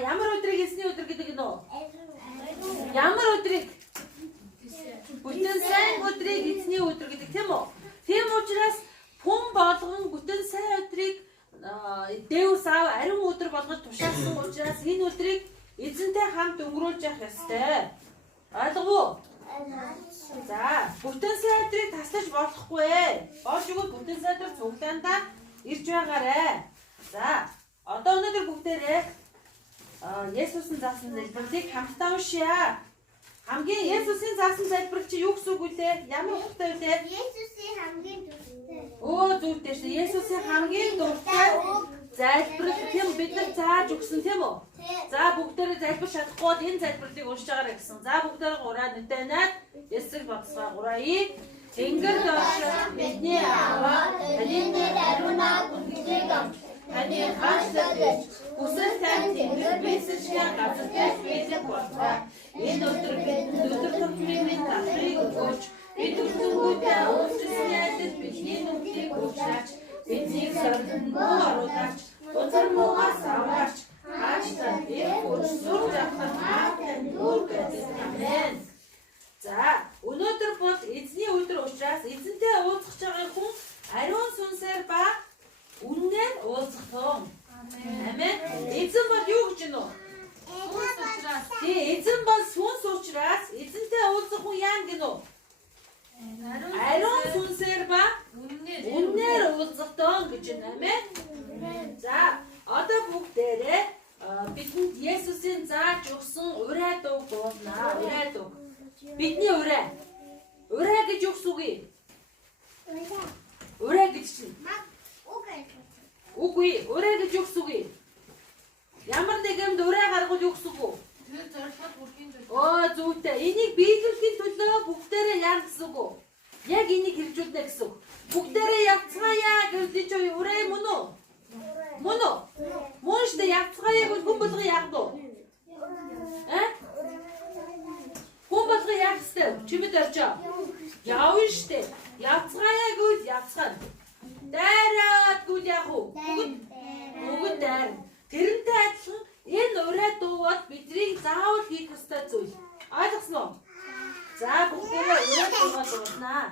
ямар өдрийг эзний өдөр гэдэг нь үү? Ямар өдрийг? Бүтэн сайн өдрийг эзний өдөр гэдэг тийм үү? Тийм учраас хүн болгон бүтэн сайн өдрийг Дэвс аав ариун өдөр болгож тушаасан учраас энэ өдрийг эзэнтэй хамт өнгөрүүлж явах ёстой. Ойлгов уу? За, бүтэн сайн өдрийг таслаж болохгүй ээ. Болж өгвөл бүтэн сайн өдөр цуглаандаа ирж байгаарэ. За, одоо өнөөдөр бүгдээрээ Есүсийн заасан залбиралыг хамтдаа уншъя. Хамгийн Есүсийн заасан залбирал чи юу гэсэн үг вэ? Ямар утгатай вэ? Есүсийн хамгийн дуртай. Зүйтэй шүү. Есүсийн хамгийн дуртай залбирал тийм бид нар зааж өгсөн тийм үү? За бүгдээрээ залбир чадахгүй энэ залбиралыг уншиж байгаарай гэсэн. За бүгдээрээ гураад нүдэнаад Есүсийг бодсоо гурая. Тэнгэр доош бидний аваа таны нэр ариунаа бүхнийг амт. Таны хааштай хүсэл тань тэнгэр бисэжгээ газар дээр биелэх болтугай. Энэ өдөр бид өдөр тутмын талбарыг өгөөч. Бид өглөөгөөдөө өөрчлөсөн айдас бидний нүглийг өгчаач. Биднийг сорилн муу оруулаач. Бузар муугаас аваач. Хааштай их өрсүр жахлан хаалтан дүүр гэдэг. Амен. За, өнөөдөр бол эзний өдөр учраас эзэнтэй уулзах байгаа хүн ариун сүнсээр ба үннээр уулзах тун. Амен. Эзэн бол юу гэж нөө? Эзэн бол сүнс учраас эзэнтэй уулзах хүн яа гинөө? Ариун сүнсээр ба үннээр уулзах тун гэж байна. Амен. За, одоо бүгдээрээ бидэнд Есүсийн зааж өгсөн урай дуу гуйнаа. Урай дуу. Бидний урай. Урай гэж юу гэсэн үг вэ? Урай гэж чинь. Үгүй, урай гэж юу гэсэн үг вэ? Ямар нэгэнд урай гаргуул юу гэсэн үг вэ? Тэр зорилгод бүрхийн төлөө. Зүйтэй. Энийг биелүүлэхийн төлөө бүгдээрээ яа гэсэн үг вэ? Яг энийг хэрэгжүүлнэ гэсэн үг. Бүгдээрээ явцгаая гэвдий чи урай мөн үү? Мөн үү? Мөн штэ явцгаая гэвэл хүн болгоо яах вэ? Хүн болгоо яах вэ? Чимэд орчоо. Явна штэ. Явцгаая гэвэл явцгаана. Дайраад гэвэл яах вэ? Бүгд дайрна. Тэрнтэй адилхан энэ урай дуугаад бидний заавал хийх ёстой зүйл. Ойлгосноо? За бүгдээрээ урай дуугаад дуулнаа.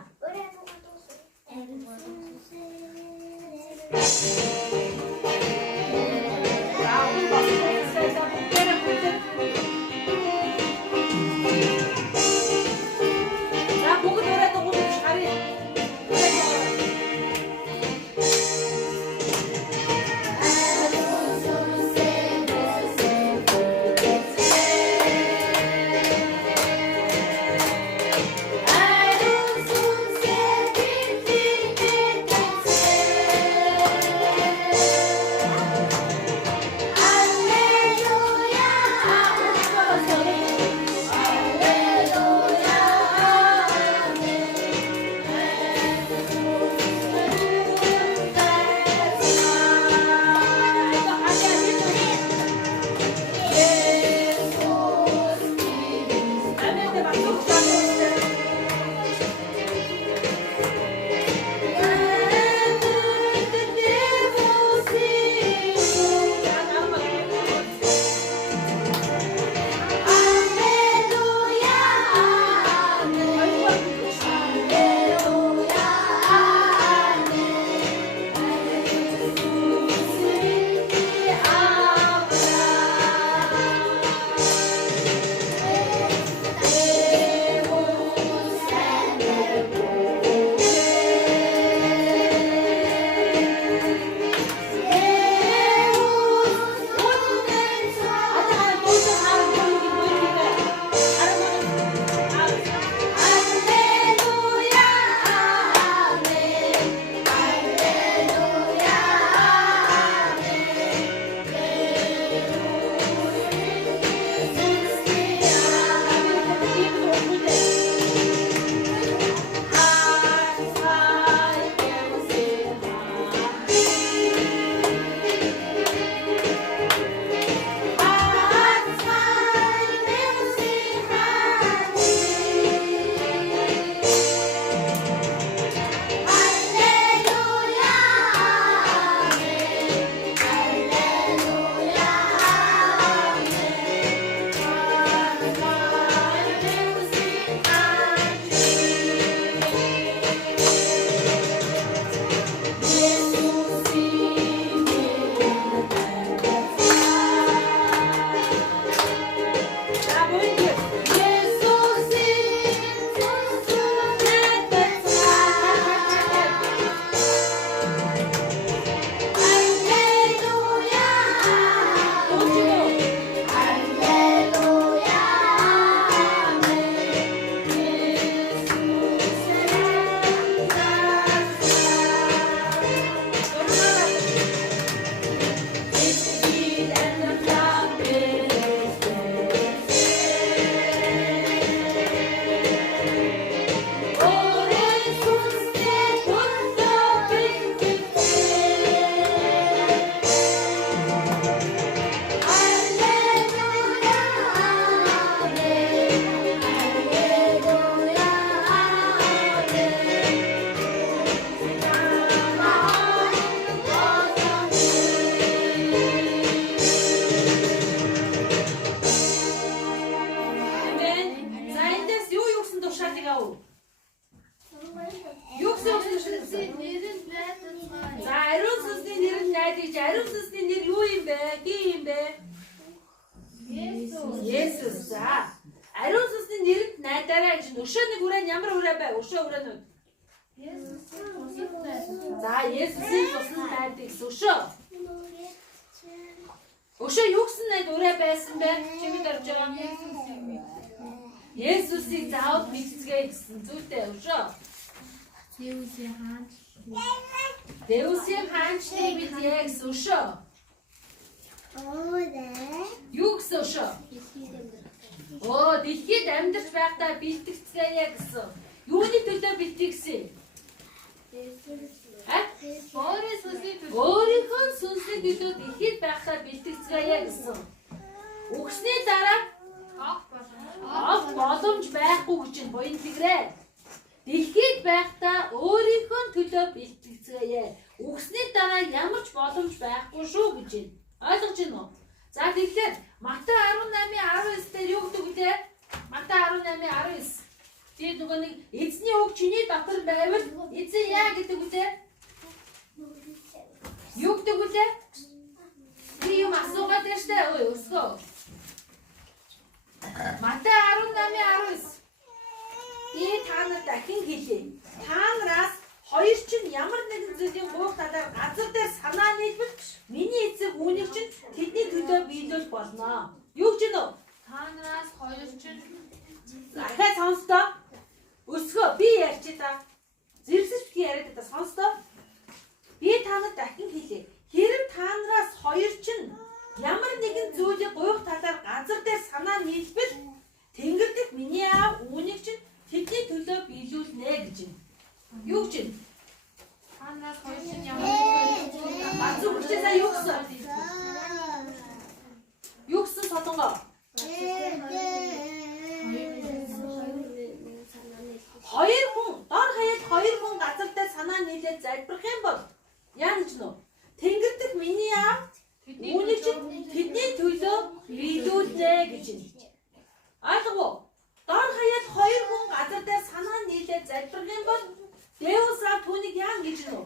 Есүс. За. Ариун сүнсний нэрэнд найдаарай гэж өшөө нэг хүрээ ямар хүрээ бай? Өшөө хүрээнүүд. За, Есүсийн цуснд найдаг гэсэн өшөө. Өшөө юу гэсэн найд ураа байсан бэ? Чимэд орж байгаа. Есүсийг заавал мэдцгээе гэсэн зүйтэй өшөө. Дэвсийн хаанчныг мэдье гэсэн өшөө. Юу гэсэн өшөө? Дэлхийд амьдарч байхдаа бэлтгэцгээе гэсэн. Юуны төлөө бэлтгэе гэсэн? Өөрийнхөө сүнсний төлөө дэлхийд байхдаа бэлтгэцгээе гэсэн. Үгсний дараа авах боломж байхгүй гэж буян тэгрээ. Дэлхийд байхдаа өөрийнхөө төлөө бэлтгэцгээе. Үгсний дараа ямар ч боломж байхгүй шүү гэж байна. Ойлгож байна уу? За тэгэхээр Матай 18:19 дээр юу гэдэг вэ? Матай 18:19. Тэр нөгөө нэг эзний үг чиний дотор байвал эзэн яа гэдэг үү? Юу гэдэг вэ? Би юм асуугаад байна штэ. Ой, өсгөө. Матай 18:19. Би та нарт дахин хэлье. Та нараас хоёр чинь ямар нэгэн зүйлийн гуйх талаар газар дээр санаа нийлбэл миний эцэг үүнийг чинь тэдний төлөө биелүүлж болно. Юу гэж нөө? Та нараас хоёр чинь Ахаа сонстоо. Өсгөө би ярьчих та. Зэрэгсэж би яриад та сонстоо. Би та нарт дахин хэлье. Хэрэв та нараас хоёр чинь ямар нэгэн зүйлийн гуйх талаар газар дээр санаа нийлбэл тэнгэр дэх миний аав үүнийг чинь тэдний төлөө биелүүлнэ гэж байна. Юу гэж байна? та нараас хоёр чинь ямар нэг Бацуу хүчээсаа юу гэсэн? Юу гэсэн солонгоо? Хоёр хүн, дор хаяад хоёр хүн газар дээр санаа нийлээд залбирх юм бол яа гэж нөө? Тэнгэр дэх миний аав үүнийг чинь тэдний төлөө биелүүлнэ гэж байна. Ойлгов? Дор хаяад хоёр хүн газар дээр санаа нийлээд залбирх юм бол Дэвс аав түүнийг яа гэж нөө?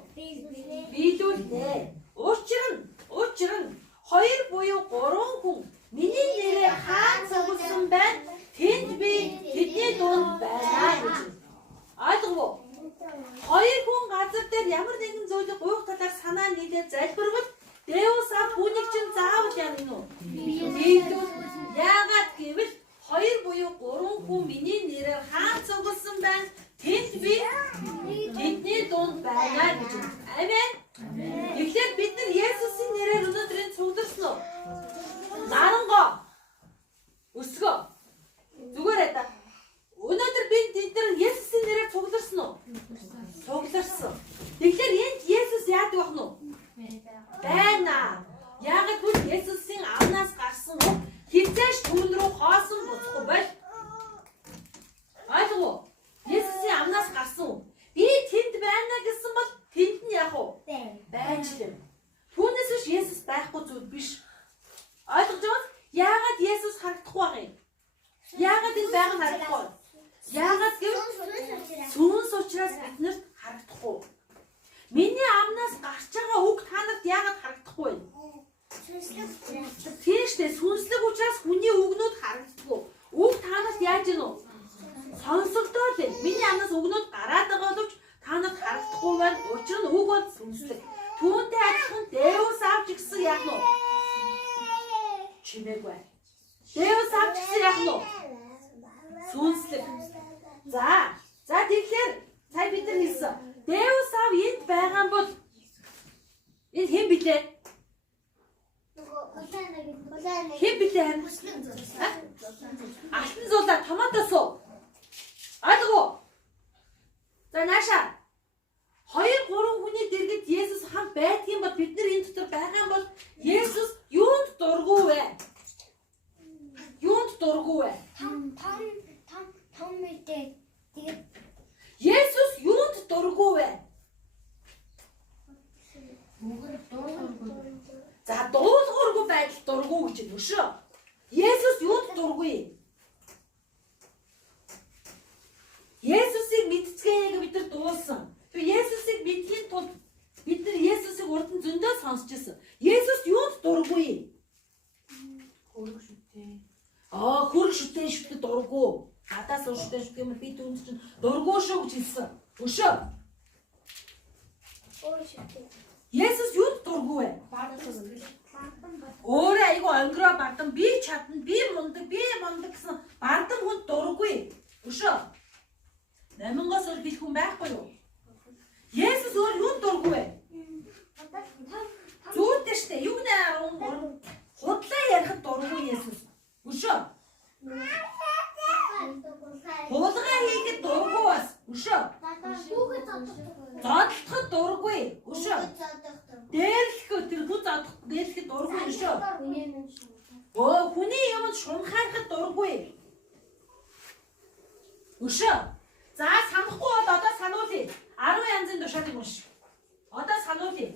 Биелүүлнэ. Учир нь хоёр буюу гурван хүн миний нэрээр хаан цугласан байна. Тэнд би тэдний дунд байна гэж. Ойлгов? Хоёр хүн газар дээр ямар нэгэн зүйлийг гуйх талаар санаа нийлээд залбирвал Дэвс аав түүнийг чинь заавал яа гэнэ үү? Биелүүл. Яагаад гэвэл хоёр буюу гурван хүн миний нэрээр хаан цугласан байна. Тэнд би тэдний дунд байна гэж. Амен. Тэгэхээр бид нар Есүсийн нэрээр өнөөдрийн цугларсан уу? Нарангоо. Өсгөө. Зүгээрээ та. Өнөөдөр бид нар Есүсийн нэрээр цугларсан уу? Цугларсан. Тэгэхээр энд Есүс яадаг байх нь уу? Байна. Яагаад гэвэл Есүсийн амнаас гарсан үг хизээш түүн рүү хоосон буцахгүй байл. Ойлгов уу? Есүсийн амнаас гарсан үг. Би тэнд байна гэсэн бол тэнд нь яах вэ? Байж л. Түүнээс биш Есүс байхгүй зүйл биш. Ойлгож байна уу? Яагаад Есүс харагдахгүй байгаа юм? Яагаад энэ байгаль харагдахгүй? Яагаад гэвэл сүнс учраас биднэрт харагдахгүй. Миний амнаас гарч байгаа үг та нарт яагаад харагдахгүй вэ? Тийм шүү дээ. Сүнслэг учраас хүний үгнүүд харагддаг. Үг та нарт яаж гэнэ үү? Сонсогдоод байна. Миний амнаас үгнүүд гараад байгаа боловч та нарт харагдахгүй байна. Учир нь үг бол сүнслэг. Түүнтэй адилхан Дэвс аавч гэсэн яах нь вэ? Чимээгүй. Дэвс аавч гэсэн яах нь вэ? Сүнслэг. За тэгэхээр сая бид нар хэлсэн. Дэвс аав энд байгаа бол энэ хэн билээ? Хэн билээ? Алтан зулаа томатос уу? Ойлгов? За нааша. 2-3 хүний дэргэд Есүс хамт байдгийн бол бид нар энэ дотор байгаа юм бол Есүс юунд дургүй вэ? Юунд дургүй вэ? Том мэдээ. Тэгээд Есүс юунд дургүй вэ? За дуулуургүй байдал дургүй гэж байна өшөө. Есүс юунд дургүй? Есүсийг мэдцгээе гэж бид нар дуулсан. Тэгээ Есүсийг мэдхийн тулд бид нар Есүсийг урд нь зөндөө сонсч байсан. Есүс юунд дургүй? Хөрөг шүтээ. хөрг шүтэн шүтэ дургу. Гадаас ууш шүтэн шүтэн юм би түүнд чинь дургу шүү гэж хэлсэн. Өшөө. Есүс юунд дургу вэ? Өөрөө айгу онгороо бардам би чадна би мундаг гэсэн бардам хүнд дурггүй. Өшөө. Намингоос өөр хэлэх хүн байхгүй юу? Есүс өөр юунд дурггүй вэ? Зүйтэй штэ. Юу нэ худлаа ярихад дурггүй Есүс. Өшөө. Хулгай хийхэд дурггүй бас. Өшөө. Зодлоход дурггүй. Өшөө. Дээрлэхэд тэр хүн зодох дээрлэхэд дурггүй өшөө. Хүний юмд шунхаарахад дурггүй. Өшөө. За санахгүй бол одоо сануулъя. 10 янзын тушаалыг унш. Одоо сануулъя.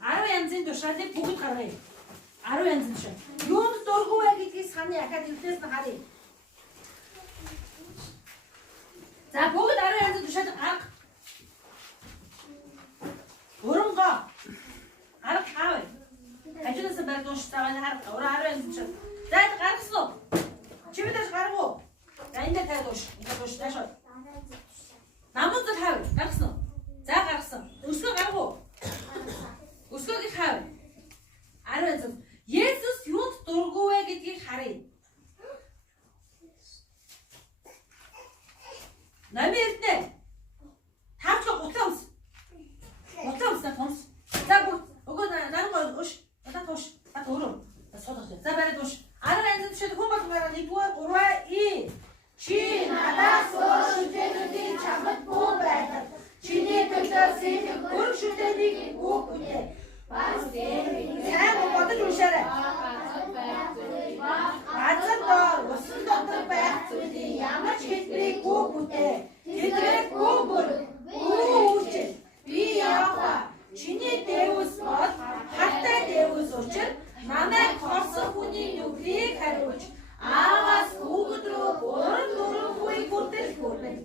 10 янзын тушаалыг бүгд гаргая. 10 янзын тушаал. Юунд дурггүй вэ гэдгийг саны ахаад эвдээс нь харъя. За бүгд 10 янзын тушаалыг гарга. Өрөнгөө. Гарга хаа вэ? Ажинаас барьд унш цааваа харга. Өрөө 10 янзын тушаал. За гаргасан уу? Чи мэдээж гарга уу? За энэ дээр таач. Ингээд унш таашаа. Намууд л хаа вэ? Гаргасан уу? За гаргасан. Өсгөө гарга уу? Өсгөөг хаа вэ? 10 янзын. Есүс юунд дурггүй вэ гэдгийг харъя. Намын эрдэнэ. Таач гутлаа ус. Гутлаа ус томс. За бүгд өгөө наран уш. Надад туш. Над өөрөө. Содох. За барайд уш. 10 янзын тушаал хүн болгон гарга 1-р 3 Чи надаас өөр шүтэнүүдийн чамд бүү байдаг. Чиний төлөө сэтгэл хөрг шүтэнийг үг үтэй. Бас сайн бодож уншаарай. Газар доор усан дотор байх зүйлийн ямар ч хэлбэрийг үг үтэй. Тэдрэг бүү бүр. Үүч. Би яава. Чиний дэвс бол хартай дэвс учир намайг хорсон хүний нүглийг хариулж Ааваас бүгд рүү 3-4 үе хүртэл хүрмэн.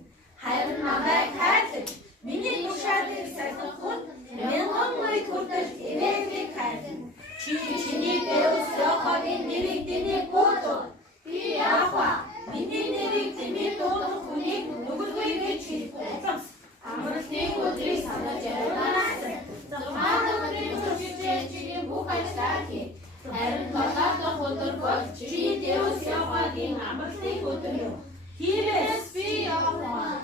Харин намайг хайрлаж, миний тушаалыг сахих хүн 1000 үе хүртэл эвэхийг хайрлана. Чиний дэвс Яховын нэрийг дэмий буудуул. Би Яхва, миний нэрийг дэмий дуудах хүнийг нүгэлгүй гэж хэлдэг. Амралтын өдрийг санаж явуулаад. Замхан өдрийн туршилтээр чиний бүх ажлаа хий. Харин толгой дох өдөр бол чи Дэвс Яховын амралтын өдөр юм. Тиймээс би Яхова.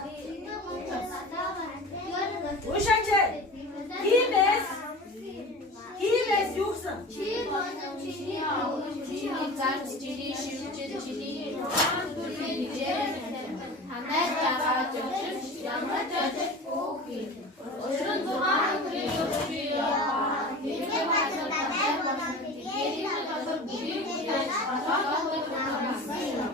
Ушаач. Тиймээс юу гэсэн? Чи болон чиний аав, чиний зарц, чиний шивжил, чиний хаан дүрийн нэрээр танай дагаад өчөж ямар ч ажил үгүй. Өчрөн 6 өдрийн өмнө би Яхова. Хэрэг баасан танай болон гэрийн дотор бүрийн хүлээж авах юм.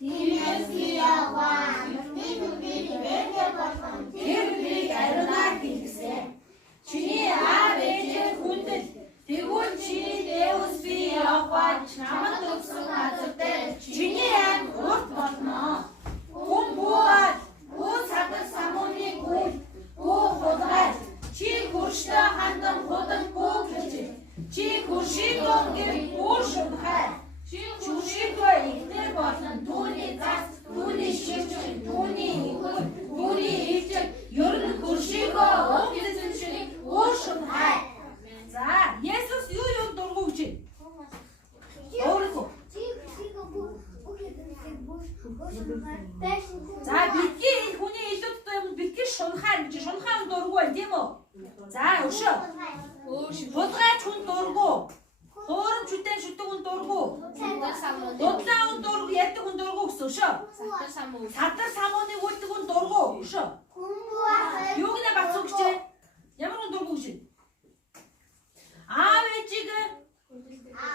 Тиймээс би Яхова. Бидний нүдийг бэлгээ болгон тэр нүдийг ариунаар гинсэн. Чиний аав ээжээ хүндэл тэгвэл чиний Дэвс би Яхова чамд өгсөн газар дээр чиний айн урт болно. Хүн буугаад буу садар самууны гүйл буу хулгай чи хурштай хандан худан буу гэж чи хуршиг өнгөр буу шунхай чи хуршигөө ихнэр болон түүний зас түүний шивчэн түүний хөл түүний ивчэн ерөн хуршигөө өнгөсөн шиг буу шунхай. За Есүс юу дургу гэж? Өөрөөр За бидний хүний илүүдтэй юм бидний шунхаар гэж шунхаар дургу байна тийм үү? За өшөө. Хулгайч хүн дургу. Хуурамч үтэн шүтэг хүн дургу. Дудлаа хүн дургу, яддаг хүн дургу гэсэн өшөө. Садар самууны үлдэг хүн дургу өшөө. Юу гэнэ бацуу гэж? Ямар хүн дургу гэж? Аав ээжийг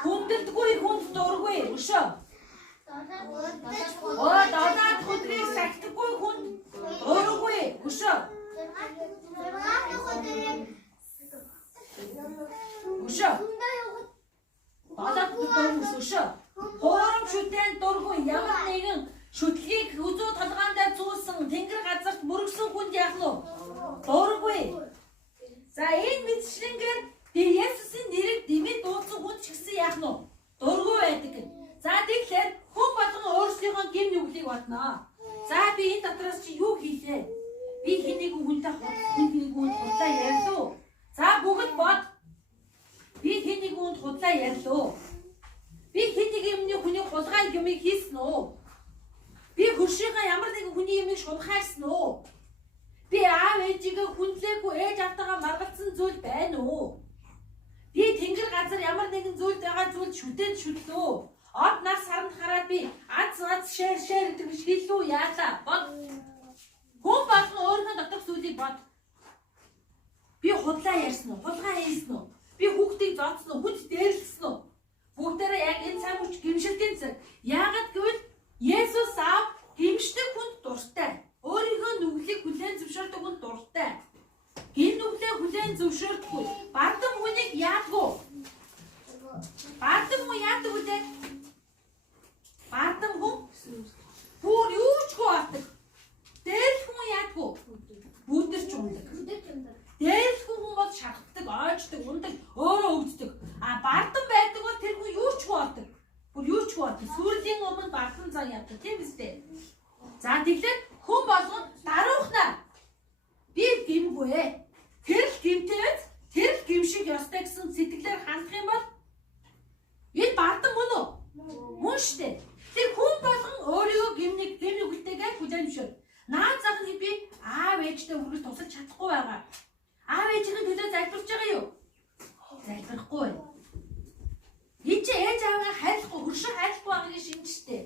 хүндэлдэггүй хүнд дургүй өшөө. Донаад хөдрийг сахидаггүй хүнд дургүй өшөө. Өшөө. Донаад дургүй өшөө. Хуурамч шүтэн дургүй ямар нэгэн шүтлгийг үзүү толгоандаа зүүлсэн тэнгэр газарт мөргсөн хүнд яах нь дургүй. За энэ мэдшлэнгээр Есүсийн нэрийг дэмий дуудсан хүн ч гэсэн яах нь дургүй байдаг. За тэгэхээр хүн болгон өөр бодно. За би энэ дотроос чи юу хийлээ? Би хэнийг хүнтэй хэнийг хүнд худлаа ярьлаа. За бүгд бод. Би хэнийг хүнд худлаа ярьлаа. Би хэнийг юмны хүний хулгай юмыг хийсэн үү? Би хөршийнхаа ямар нэгэн хүний юмыг шунхаасан уу? Би аав ээжигээ хүнлээгүй ээж автагаа маргалцсан зүйл байна уу? Би тэнгэр газар ямар нэгэн зүйл байгаа зүйл шүтээд шүтлөө. Од нар саранд хараад би аз шэр гэдэг биш хэллүү яалаа. Бод. Хүн болгон өөрийнхөө дотох зүйлийг бод. Би худлаа ярьсан уу? Хулгай хийсэн үү? Би хүүхдийг зооцсон уу? Хүнд дээрлсэн үү? Бүгдээрээ яг энэ цаг үуч гимшилтийн цаг. Яагаад гэвэл Есүс аав гимшдэг хүнд дуртай. Өөрийнхөө нүглийг хүлээн зөвшөөрдөг хүнд дуртай. Гин нүглээ хүлээн зөвшөөрдөггүй. Бардам хүнийг яадгүй. Бардам хүн яадаг үлээ? Бардам хүн бүр юу ч хөөдөг. Дээрх хүн яадгүй. Бүдэрч ундаг. Дээрх хүн бол шархдаг, ойчдаг, ундаг, өөрөө өвддөг. Бардам байдаг бол тэр хүн юу ч хөөдөг. Бүр юу ч хөөдөг. Сүрлийн өмнө бардам зан явдаг тийм үстэй. За тэгэхээр хүн болгон даруухнаа. Би гимгүй ээ. Тэр л гимтэйвэз тэр л гимшиг ёстой гэсэн сэтгэлээр хандах юм бол энэ бардам мөн үү? Мөн штэ. Тэр хүн болгон өөрийгөө гим нүгэлтэйгээ хүлээн зөвшөөр. Наад зах нь би аав ээжтэй үргэлж тусалж чадахгүй байгаа. Аав ээжийн төлөө залбирч байгаа юу? Залбирахгүй. Энд чи ээж аавгаа хайрлахгүй, хөршөө хайрлахгүй байгааг шинжтэй.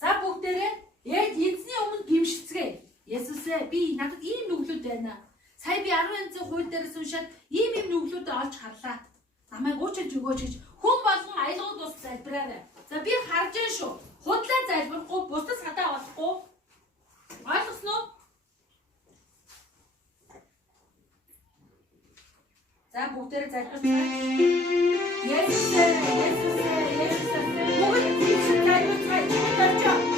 За бүгдээрээ ээж эзний өмнө гимшицгээ. Есүсээ би надад ийм нүглүүд байна. Сая би 10 янзын хууль дээрээс уншаад ийм нүглүүдэд олж харлаа. Намайг уучилж өгөөч гэж хүн болгон аялгууд ус залбираарай. За би харж байна шүү. Худлаа залбирахгүй, бусдад садаа болохгүй. Ойлгосноо? За бүгдээрээ залбирцгаая. Есүсээ, Есүсээ, Есүсээ. Бүгд тийм залбирцгаая. Чигтэрчээ.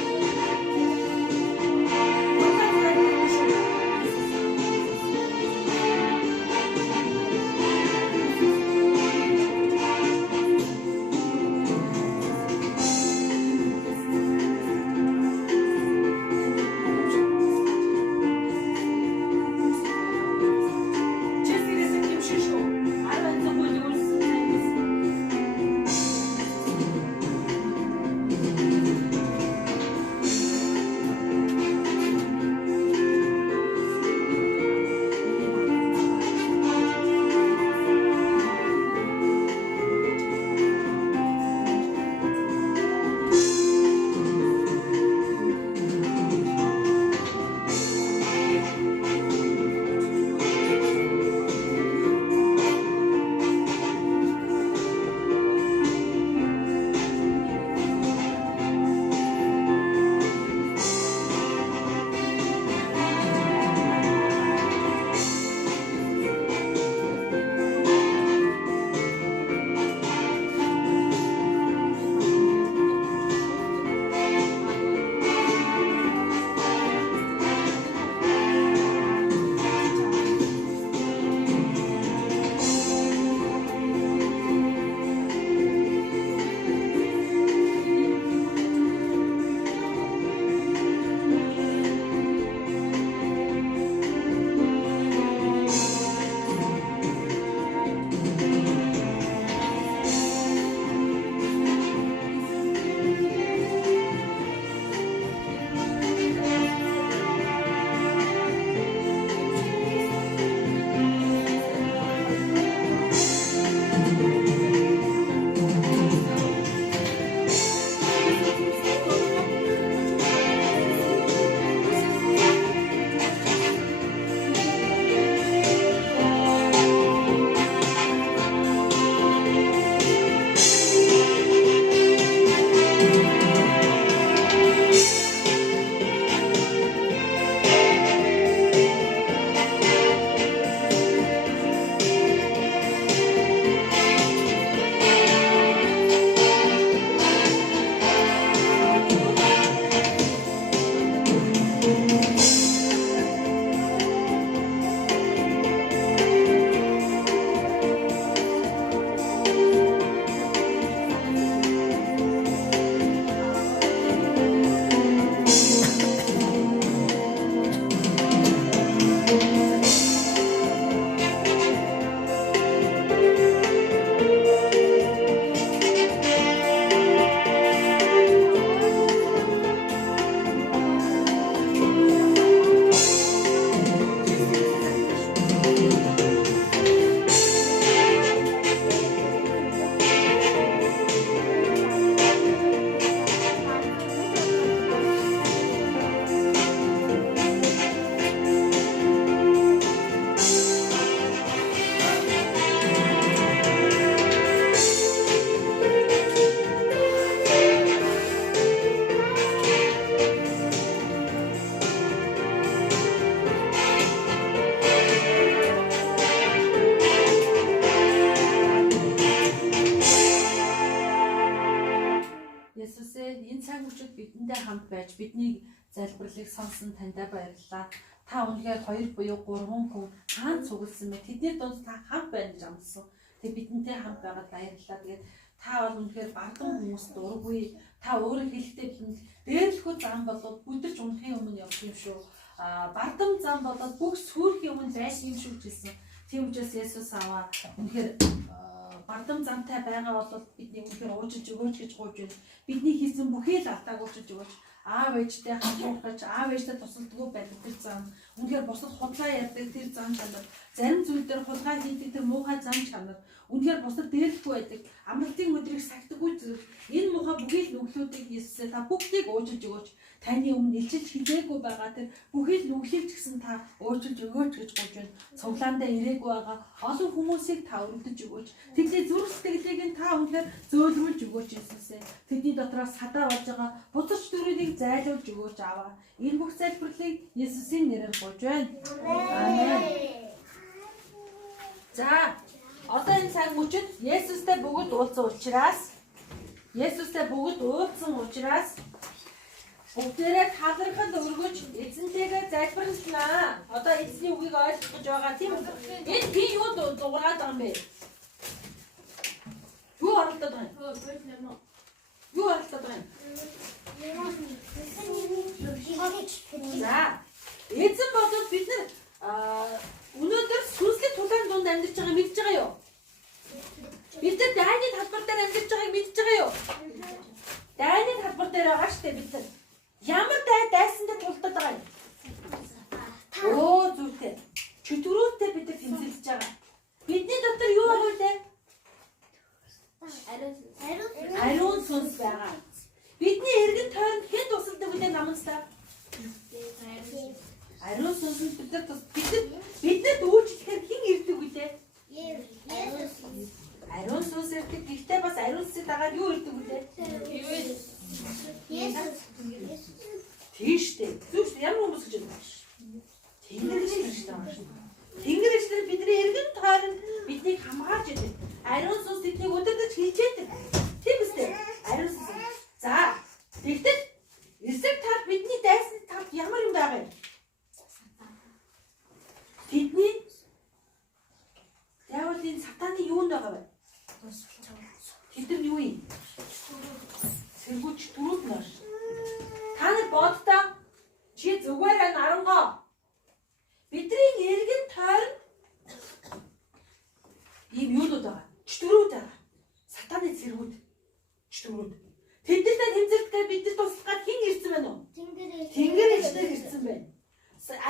Есүсээ энэ цаг үеэд бидэнтэй хамт байж бидний залбирлыг сонсон таньдаа баярлалаа. Та үнэхээр 2 буюу 3 хүн хаан цугласан мэ тэдний дунд та хамт байна гэж амласан. Тэгээ бидэнтэй хамт байгаад баярлалаа. Тэгээд та бол үнэхээр бардам хүмүүст дургүй. Та өөрөө хэлэхдээ дээрлэхүү зам болоод бүдэрч унахын өмнө явах юм шүү. Бардам зам болоод бүх сүрхийн өмнө байсан юм шүү гэсэн. Тийм учраас Есүс аваа үнэхээр бардам замтай байгаа бол бидний үнэхээр уучлж өгөөч гэж гуйж байна. Бидний хийсэн бүхий л алдааг уучлж өгөөч. Аав ээжтэй хамтруулах гэж аав ээжтэй тусалдаггүй байдаг тэр зам. Үнэхээр бусад худлаа ярьдаг тэр зам чанар. Зарим зүйл дээр хулгай хийдэг тэр муухай зам чанар. Үнэхээр бусад дээрлэхгүй байдаг. Амралтын өдрийг сагдаггүй зүйл. Энэ муухай бүхий л нүглүүдийг Есүсээ та бүгдийг уучлж өгөөч. Таны өмнө илчилж хизээгүй байгаа тэр бүхий л нүглийг ч гэсэн та уучлж өгөөч гэж гуйж байна. Цуглаандаа ирээгүй байгаа олон хүмүүсийг та өргөдөж өгөөч. Тэдний зүрх сэтгэлийг та үнэхээр зөөлрүүлж өгөөч Есүсээ. Тэдний дотроос садаа болж байгаа буцаж төрөлийг зайлуулж өгөөч аваа. Энэ бүх залбирлыг Есүсийн нэрээр гуйж байна. Амен. За, одоо энэ цаг мөчид Есүстэй бүгд уулзсан учраас бүгдээрээ талархал өргөж эзэнтэйгээ залбирлаа. Одоо эзний үгийг ойлгох гэж байгаа тийм үү? Энэ би юу дуурайгаад байгаа юм бэ? Юу оролдоод байгаа юм? Юу оролдоод байгаа юм? За, эзэн бодвол бид нар өнөөдөр сүнслэг тулаан дунд амьдарч байгааг мэдж байгаа юу? Бид нар дайны талбар дээр амьдарч байгааг мэдж байгаа юу? Дайны талбар дээр байгаа шүү дээ бид нар. Ямар дайсандаа тулдаад байгаа юм? Оо зүгтэй. Чөтгөрөөтэй бид нар тэмцэлж байгаа. Бидний дотор юу байгаа вэ? Ариун сүнс байгаа. Бидний эргэн тойронд хэн тусалдаг вэ намайг? Ариун сүнс бид нар дүүжлэхээр хэн ирдэг вэ? Ариун сүнс ирдэг. Гэхдээ бас ариун сүнсэд дагаад юу ирдэг вэ? Тийштэй. Зүгш ямар хүмүүс гэж байна? Тэнгэр гэж байна шүү дээ. Тэнгэр эшлэр бидний эргэн тойронд биднийг хамгаалж идэг. Ариун сүнс биднийг өдөрдөж хилжээдэг. Тийм үстэй. Ариун сүнс. За, тэгтэл эсрэг тал бидний дайсны талд ямар юм байгаа юм? Тэдний яавал энэ сатаны юунд байгаа вэ? Тэд нар юу юм? Сэргүүч дөрүүд нөр. Та нар боддоо чи зүгээр нарангоо. Бидний эргэн тойронд ийм юунууд байгаа. Чөтгөрүүд байгаа. Сатаны сэргүүд. Чөтгөрүүд. Тэднэртэй тэмцэлдгээ бидний туслахад хэн ирсэн байна уу? Тэнгэр эшлэр ирсэн байна.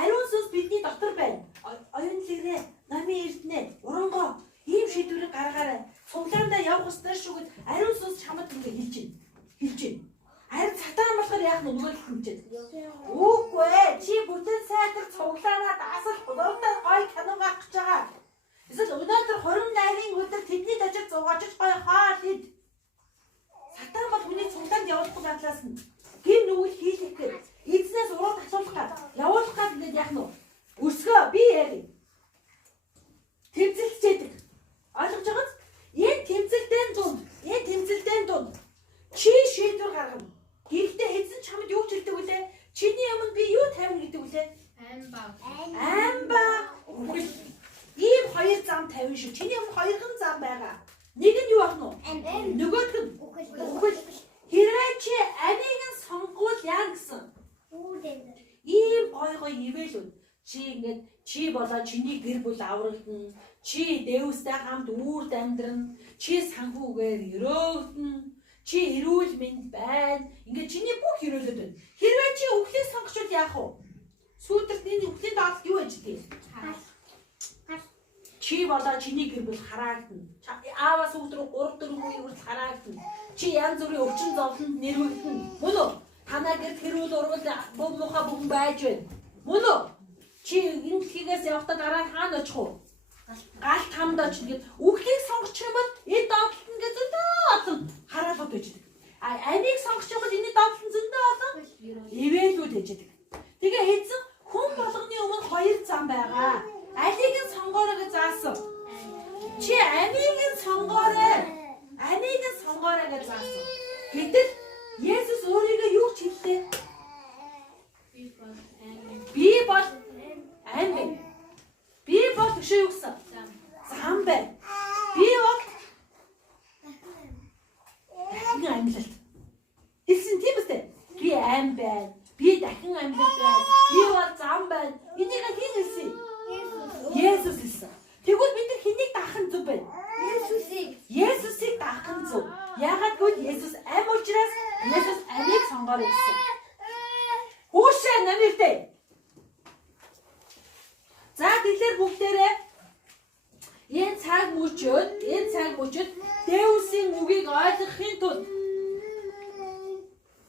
Ариун сүнс бидний дотор байна. Оюун лигрээ, намын эрдэнэ, урангоо ийм шийдвэрийг гаргаарай. Цуглаандаа явах ёстой шүү гэд ариун сүнс чамд ингэ хэлж байна. Харин сатан болохоор яах нь нөгөө л хэмжээд. Үгүй ээ, чи бүтэн сайдар цуглаанаа даасал болоодоо гой кино гарах гэж байгаа. Эсвэл өнөөдөр 28-ын өдөр тэдний дажиг зугаажж гой хаал ид. Сатан бол хүний цуглаанд явуулах батлаас нь гин нүгэл хийх гээд эзнээс уруу асуулах гад явуулах гад ингэж яах нь өсгөө би яа. Тэмцэлцээдэг. Ойлгож байгаа биз? Энэ тэмцэлтэн дунд чи шийдвэр гаргана. Гэхдээ эзэн чамд юу ч хэлдэг үлээ? Чиний өмнө би юу тавина гэдэг үлээ? Амба. Ийм хоёр зам тавина шүү. Чиний өмнө хоёрхан зам байгаа. Нэг нь юу ах нь? Нөгөөх нь үгүй. Хэрвээ чи амийг нь сонгуул яа гэсэн? Ийм гой ивэлүүд. Чи болоо чиний гэр бүл аврагдана. Чи Дэвстэй хамт үрд амьдрна. Чи санхүүгээр өрөөгдөн. Чи эрүүл мэнд байна. Ингээд чиний бүх өрөөлөд байна. Хэрвээ чи өвхлийг сонгочвол яах вэ? Сүйдэрт энэ өвхлийн даалт юу байж дээ? Чи болоо чиний гэр бүл хараагдана. Ааваас өвд рүү 3-4 үеийн хүртэл хараагдана. Чи янз бүрийн өвчин зовлонд нэрвэгдэнэ. Мөн үү? Танаа гэрт хэрүүл урвал бүх муухай бүхэн байж байна. Мөн үү? Чи энэ дэлхийгээс явахдаа дараа нь хаана очих вэ? Галт хамд очно гэд үхлийг сонгочих юм бол энэ доотлол ингээд зөндөө олон хараалууд байж байгаа. Амийг сонгочих юм бол энэ доотлол зөндөө олон ивэлүүд байж байгаа. Тэгээ эзэн хүн болгоны өмнө хоёр зам байгаа. Алийг нь сонгоорой гэж заасан. Чи амийг нь сонгоорой гэж заасан. Гэтэл хэлтэй? Би бол айн байна. Би бол өшөө юу гэсэн? Зам байна. Би бол дахин амьлалт. Хэлсэн тийм үстэй. Би айн байна. Би дахин амьлалт байна. Би бол зам байна. Энийг хэн хэлсэн? Есүс хэлсэн. Тэгвэл бид нар хэнийг даах нь зөв бэ? Есүсийг даах нь зөв. Яагаад гэвэл Есүс ам учраас Есүс амийг сонгоор гэсэн. Хүүшээ намиртай. За тэгэхээр бүгдээрээ энэ цаг мөчөд Дэвсийн үгийг ойлгохын тулд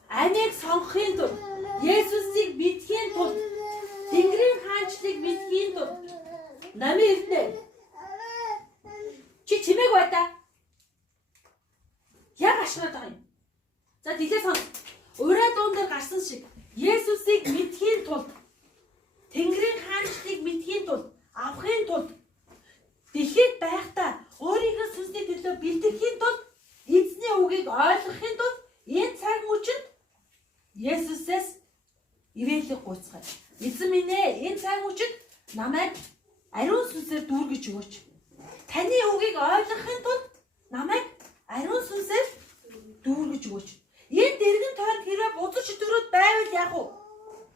амийг сонгохын тулд Есүсийг мэдхийн тулд Тэнгэрийн хаанчлыг мэдхийн тулд намиртай. Чи чимээг бай та. Яг ашиглаад байгаа юм. За тэгэхээр сон. Ураа дундаар гарсан шиг Есүсийг мэдхийн тулд Тэнгэрийн хаанчлыг мэдхийн тулд авахын тулд дэлхийд байхдаа өөрийнхөө сүнсний төлөө бэлтгэхийн тулд эзний үгийг ойлгохын тулд энэ цаг мөчид Есүсээс ирээлэг гуйцгаая. Эзэн минь ээ, энэ цаг мөчид намайг ариун сүнсээр дүүргэж өгөөч. Таны үгийг ойлгохын тулд намайг ариун сүнсээр дүүргэж өгөөч. Энэ дэргэн тойронд хэрвээ бузар шидэврүүд байвал яах вэ?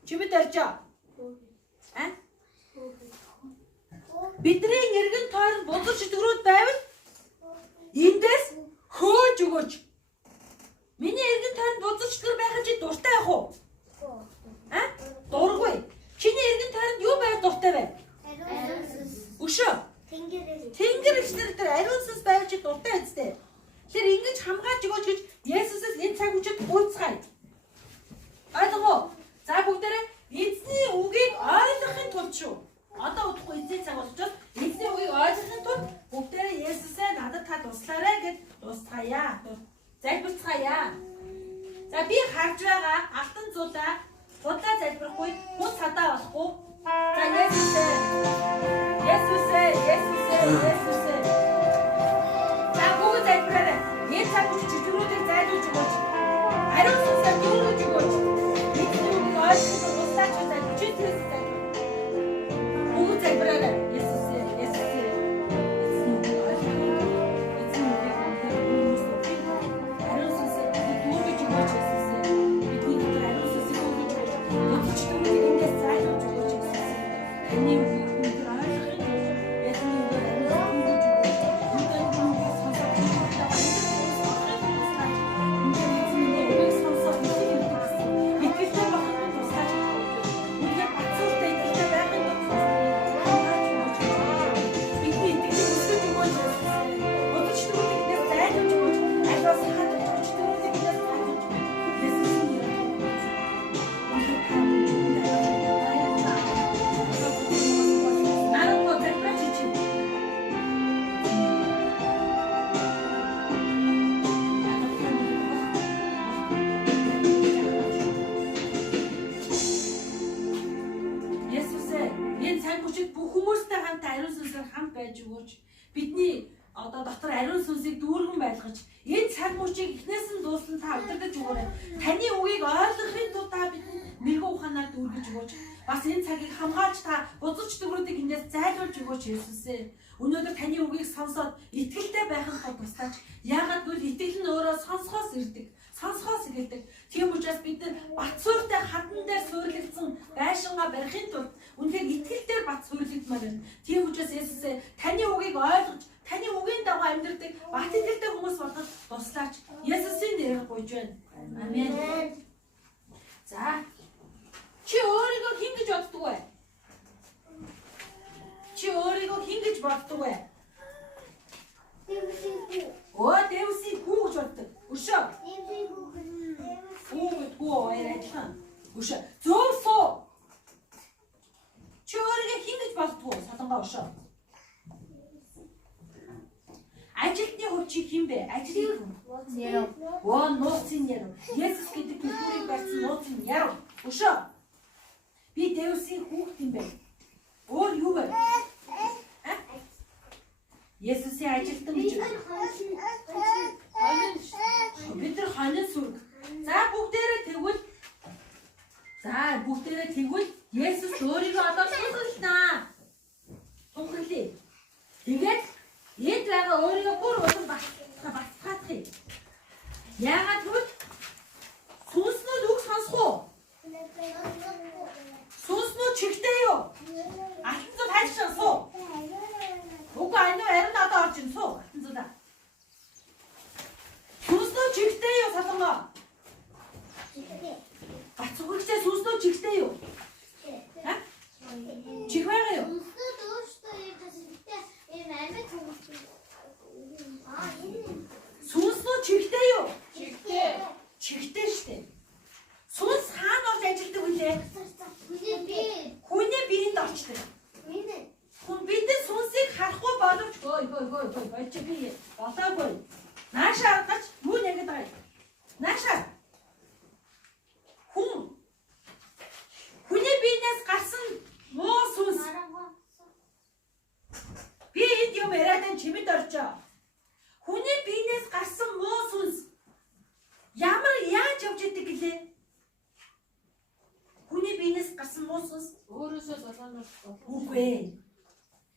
Чи бид ярьжаа. Бидний эргэн тойронд бузар шидэврүүд байвал эндээс хөөж өгөөч. Миний эргэн тойронд бузар шидэвэр байхад чи дуртай яах вэ? Дургүй. Чиний эргэн тойронд юу байх дуртай вэ? Өшөө. Тэнгэр ихнэр дээр ариун сүнс байвал чи дуртай үстэй. Тэгэхээр ингэж хамгааж өгөөч гэж Есүсээс энэ цаг үчид гуйцгаая. Ойлгоо. За бүгдээрээ эзний үгийг ойлгохын тулд шүү. Одоо удахгүй эзний цаг болчиход эзний үгийг ойлгохын тулд бүгдээрээ Есүсээ надад та туслаарай гэж тусгаяа. Залбирцгаая. За би харж байгаа алтан зулаа худлаа залбирахгүй, хүс цадаа болохгүй. За Есүсээ. За бүгд залбираарай. Энэ цаг үчид чөтгөрүүдийг зайлуулж өгөөч. Ариун сүнсээр дүүргэж өгөөч. Эзний үгийг ойлгох туслаач залбирч Есүсээ. Бүгд залбираарай. Есүсээ. Эзний үгийг ойлгох. Эзний үгийг ойлгох. Ариун сүнсээр дүүргэж өгөөч Есүсээ. Бидний дотор ариун сүнсийг өгөөч. Бодож дүүргэж эндээс зайлуулж өгөөч Есүсээ. Таны үгийг бидний одоо дотор ариун сүнсийг дүүргэн байлгаж энэ цаг мөчийг эхнээс нь дуусна та удирдах өгөөрэй. Таны үгийг ойлгохын тулд та бидний мэрэгүү ухаанаар дүүргэж өгөөч. Бас энэ цагийг хамгаалж та бузарч төгрүүдийг эндээс зайлуулж өгөөч Есүсээ. Өнөөдөр таны үгийг сонсоод итгэлтэй байхын тулд туслаач. Яагаад гэвэл итгэл нь өөрөө сонсохоос ирдэг. Сонсохоос ирдэг. Тийм учраас бид нар бат суурьтай хадан дээр суйрлагдсан байшингаа барихын тулд үнэхээр итгэлээр бат суйрлагдмаар байна. Тийм учраас Есүсээ таны үгийг ойлгож, таны үгийн дагуу амьдрдаг бат итгэлтэй хүмүүс болгож туслаач. Есүсийн нэрээр гуйж байна. Амен. За. Чи өөрийгөө хэн гэж боддог вэ? Чи өөрийгөө хэн гэж боддог вэ? Дэвсийн хүү гэж боддог. Өшөө. Хүү яриадлаа. Өшөө. Зөв суу. Чи өөрийгөө хэн гэж боддог вэ? Солонгоо өшөө. Ажилтны хувь чи хэн бэ? Ажлын хүн. Нууцын яруу. Есүс гэдэг нүрийг барьсан нууцын яруу. Өшөө. Би Дэвсийн хүүхэд юм бэ? Өөр юу вэ? Есүсийн ажилтан гэж байна. Бид нар хонин сүрг. За бүгдээрээ тэгвэл За бүгдээрээ тэгвэл Есүс өөрийгөө одоо тунхагланаа. Тунхаглая. Тэгээд энд байгаа өөрийгөө бүр улам бацгаах юм. Яагаад гэвэл сүнснүүд үг сонсох уу? Сүнснүүд чигтэй юу? Алтан цад хайшаа суу. Уг айнуу арин надад орж ин суу. Алтан цадаа. Сүнснүүд чигтэй юу солонгоо? Бацгүйгчээ сүнснүүд чигтэй юу? Ха? Чих байгаа юу? Сүнснүүд чигтэй юу? Чигтэй штэ. Сүнс хаана орж ажилладаг вүлээ? Хүний биеинд орчдөг. Хүн бид сүнсийг харахгүй боловч ой чи би болоогүй. Наашаа гарч юу нэгэд байгаа юм? Наашаа. Хүний биенээс гарсан муу сүнс. Би энд юм яриад чимэд орчоо. Хүний биенээс гарсан муу сүнс ямар яаж явж идэг гэлээ? Хүний биенээс гарсан муу сүнс Өөрөөсөө солоноос үгүй.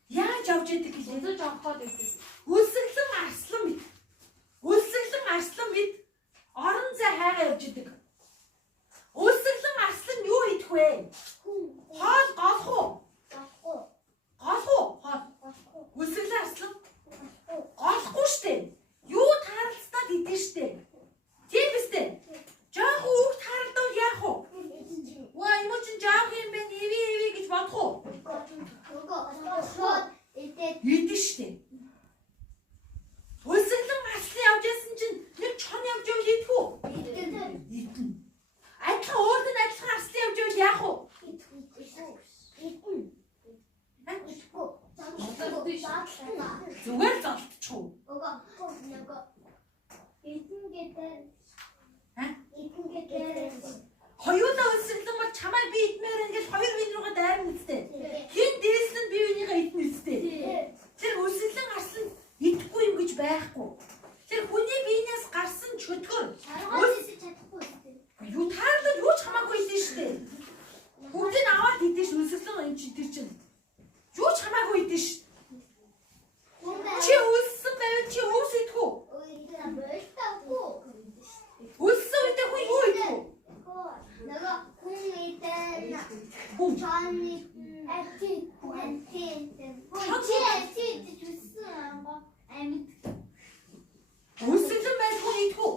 Яаж явж идэг гэлээ? Үзэж авахад байдаг. Үлсэглэн арслан мэд орон зай хайгаа явж идэг. Үлсэглэн арслан юу идэх вэ? Хоол голох уу? Хоол. Үлсэглэн арслан голохгүй штэ. Юу тааралцаад идэх штэ. Тийм биз дээ. Жаахан үг тааралдвал яах вэ? Ваа юм чинь жаахан юм бэ? Иви гэж бодох уу? Идэх штэ. Үлсэглэн арслан явж ясан чинь нэг чон явж явал идэх үү? Идэх. Адилхан өөрт нь адилхан арслан явж явал яах вэ? Зүгээр золтчих уу? Хоёулаа үлсэглэн бол чамайг би идмээр ингээд хоёр бие рүүгээ дайрна үстэй. Хин дээслэн бие биенийгээ иднэ үстэй. Тэр үлсэглэн арслан идэхгүй юм гэж байхгүй. Тэр хүний биенээс гарсан чөтгөр. Юу таарлал юу ч хамаагүй идэж штэ. Бүгдийг аваад идэж үлсэглэн юм чи тэр чинь. Юу ч хамаагүй идэж штэ. Чи үлссэн байвал чи өвс идэх үү? Үлссэн үедээ хүн юу идэх үү? Үлсэглэн байл хүн идэх үү?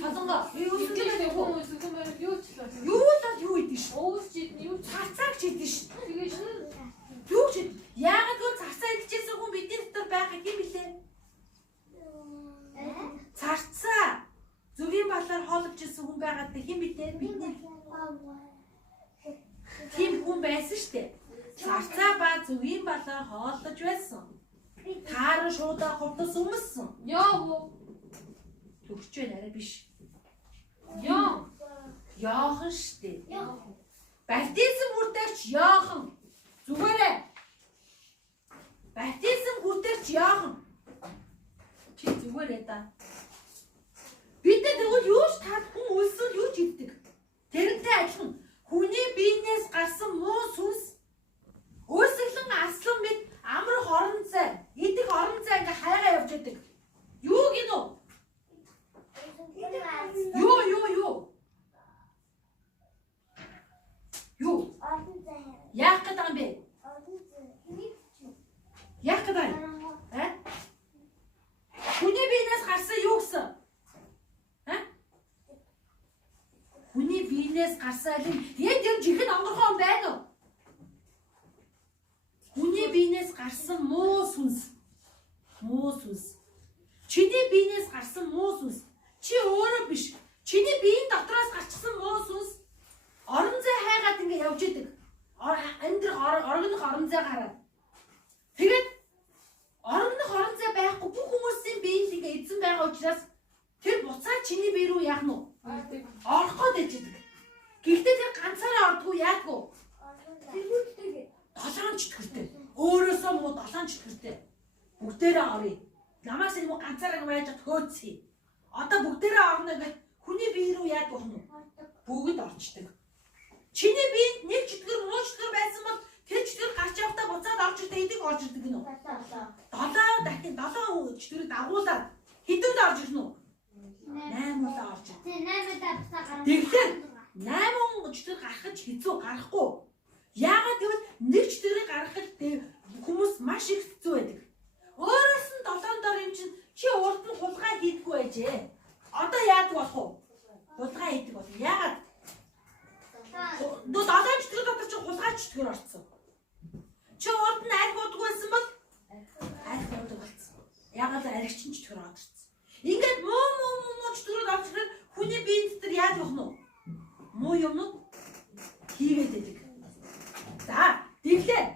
Солонгоо. Үлсэглэн байл хүн Үзсэн байгаад юу ч л. юу л юу идэж штэ. Уус чид юу ч Цацааг ч идэж штэ. тэгээ шин Юу ч яагаад гэвэл царцаа идчихсэн хүн бидний дотор байгаа юм билээ? Царцаа зүгийн балаар хоолж ирсэн хүн байгаад хэм билээ? Бидний тийм хүн байсан штэ. Царцаа ба зүгийн балаар хоолж байсан. Тааран шуудаа хурдас өмссөн. яа Төгч байна арай биш. яа Яахан штэ. Баптизм хүртэгч яахан. Зүгээрээ. Баптизм хүртэгч яахан. Чи зүгээрээ да. Бид тэгвэл юу ч таад хүн үлсвэл юу ч иддэг. Тэрнтэй адилхан хүний биенээс гарсан муу сүнс өөрсөлөн аслан мэд амрах орон зай, идэх орон зай ингээ хайгаа явж идэг. Юу гинөө? Юу? Яах гэдэг юм бэ? Яах гэдэг юм? Хүний биенээс гарсан юу гэсэн? Хүний биенээс гарсан юм жихэн онгорхон байна уу? Хүний биенээс гарсан муу сүнс. Чиний биенээс гарсан муу сүнс. Чи өөрөө биш. Чиний биеийн дотроос гарчсан муу сүнс орон зай хайгаад ингэ явж идэг. Амьдрах орогнох орон зай гараад. Тэгээд орогнох орон зай байхгүй бүх хүмүүсийн биеинд ингэ эзэн байгаа учраас тэр буцаад чиний бие рүү яах нь вэ? Орох гээд идэг. Гэхдээ тэр ганцаараа ордгоо яадгүй. Долоон чөтгөртэй. Өөрөөсөө муу долоон чөтгөртэй. Бүгдээрээ оръё. Намаас юм ганцаараа байж хөөцгий. Одоо бүгдээрээ орно гэж хүний бие рүү яад болох нь? Бүгд орчдөг. Чиний биед нэг чөтгөр муу чөтгөр байсан бол тэр чөтгөр гарч явахдаа буцаад орж ирдэг эдэг орж ирдэг гинөө. 7 дахин 7 чөтгөрийг дагуулад хэдүүнд орж ирнэ үү? 8 удаа орж ирнэ. Тэгэхээр 8 чөтгөр гаргах хэцүү гарахгүй. Яагаад гэвэл нэг чөтгөрийг гаргахад хүмүүс маш их хэцүү байдаг. Өөрөөс нь 7 дор юм чинь чи урд нь хулгай хийдэггүй байжээ. Одоо яадаг болох вэ? Хулгай хийдэг бол яагаад? Дөө 7 чөтгөр дотор чи хулгай чөтгөр орсон. Чи урд нь арх удаггүйсэн бол арх удаг болсон. Яагаад архичин чөтгөр орсон. Ингээд муу чөтгөрөд орж ирэх хүний биед дотор яаж болох нь? Муу юмнууд хийгээд байдаг. За, тэгэхээр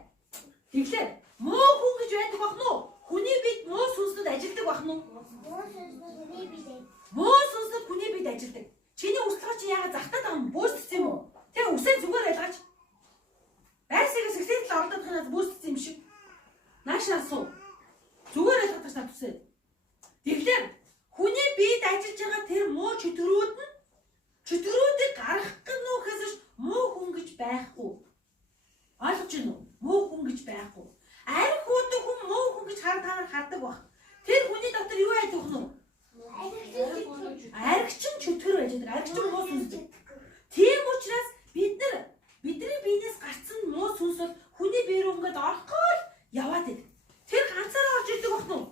муу хүн гэж байдаг бах нь уу? Хүний бид муу сүнснүүд ажилдаг бах нь уу? Муу сүнснүүд хүний бид ажилдаг. Чиний үсэлгч чи яагаад захтаад байгаа юм? Бөөссөн юм уу? Тэг үсээ зүгээр ялгаач. Байсагаас ихсэл ордод ханаас бөөссөн юм шиг. Наашаа суу. Зүгээр ялгаач та үсээ. Тэгэхээр хүний бид ажиллаж байгаа тэр муу чөтгөрүүдийг гаргах гэнэ үү гэхээс муу хүн гэж байхгүй. Ойлгож байна уу? Муу хүн гэж байхгүй. Арх удаг хүн муу хүн гэж хардаг баг. Тэр хүний дотор юу байдаг вэ? Архичин чөтгөр байж байгаа. Архичин муу сүнс. Тийм учраас бидний биенээс гарсан муу сүнс бол хүний бие рүү ингээд орохгүй яваад байдаг. Тэр ганцаараа орж ирдэг байх нь.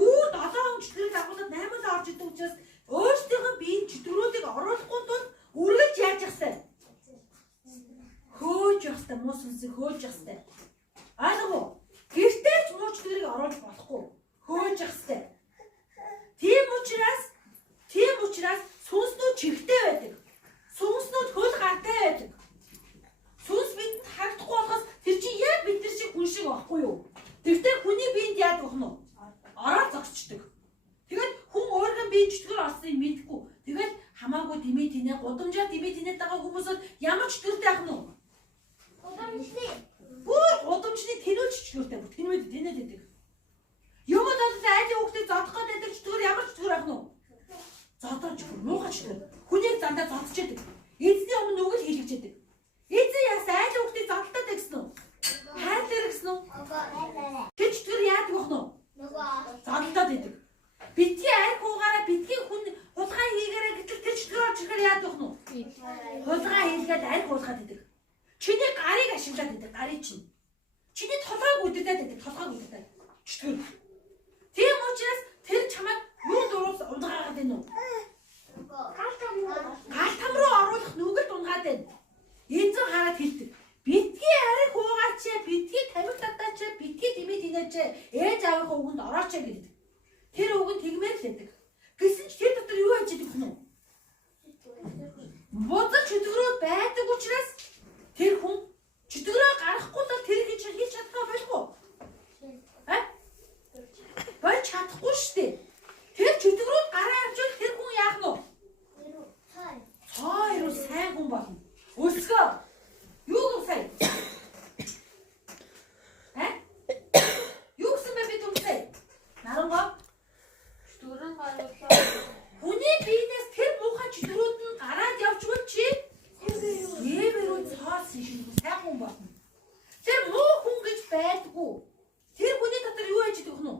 Үу 7 чөтгөрийг дагуулад 8-аар орж ирдэг учраас өөрсдийнхөө биеийн чөтгөрүүдийг оруулахгүй тул үргэлж яаж явах вэ? Хөөж явах хэрэгтэй, муу сүнсийг хөөж явах хэрэгтэй. Ойлгов уу? Гэртээ ч муу чөтгөрийг оруулж болохгүй. Хөөж явах хэрэгтэй. Тийм учраас сүнснүүд чихтэй байдаг. Сүнснүүд хөл гартай байдаг. Сүнс бидэнд харагдахгүй болохоос тэр чинь яг бид нар шиг хүн шиг байхгүй юу? Тэгвэл хүний биед яадаг вэ? Ороод зогсчдөг. Тэгээд хүн өөргөн биеийн чөтгөр орсныг мэдгүй. Тэгээд хамаагүй дэмий тэнэ гудамжаар дэмий тэнэд байгаа хүмүүс бол ямар чөтгөртэй ах нь вэ? Бүр гудамжны тэнүүч чөтгөртэй. Тэнүүд тэнэд байдаг. Юм бол айлын хүүхдээ зодох гэдэг чөтгөр ямар чөтгөр ах нь вэ? Зодож муухай чөтгөр. Хүнийг зандаа зодож яадаг. Эзний өмнө нүгэл хийлгэж яадаг. Эзэн яасан айлын хүүхдээ зодтолтой гэсэн үү? Хайрлаа гэсэн үү? Тэр чөтгөр яадаг вэ? Зодтолтой байдаг. Битгий арх уугаараа битгий хүн хулгай хийгээрэй гэтэл тэр чөтгөр орж ирэхээр яадаг вэ? Хулгай хийлгээд арх уулгаад байдаг. Чиний гарыг ашиглаад байдаг. Гарыг чинь. Чиний толгойг үдирдээд байдаг. Толгойг үдирдээд. Чөтгөр. Тийм учраас тэр чамайг юу дуурус унгаагаад байна уу? Гал там руу оруулах нүгэлд унгаад байна. Эзэн хараад хэлдэг. Битгий арх уугаач, битгий тамиг татаач, битгий дэмий тэнээч, ээж аавынхаа үгэнд орооч гэдэг. Тэр үгэнд тэгмээр л байдаг. Гэсэн ч тэр дотор юу хийж идэх вэ? Бодол чөтгөрөө байдаг учраас тэр хүн чөтгөрөө гаргахгүй л тэрийг хийж чадах байлгүй. Болж чадахгүй шүү дээ. Тэр чөтгөрүүд гараа авчвал тэр хүн яах нь вэ? Цай руу сайн хүн болно. Өсгөө. Юу гэх вэ? Юу гэсэн бэ би түмсэй? Нарангоо. Чөтгөрөн гаргалаа. Хүний биенээс тэр муухай чөтгөрүүд нь гараад явчвал чи нэмэрүү цаас шиг сайн хүн болно. Тэр муу хүн гэж байдгүй. Тэр хүний дотор юу хийж идэх вэ?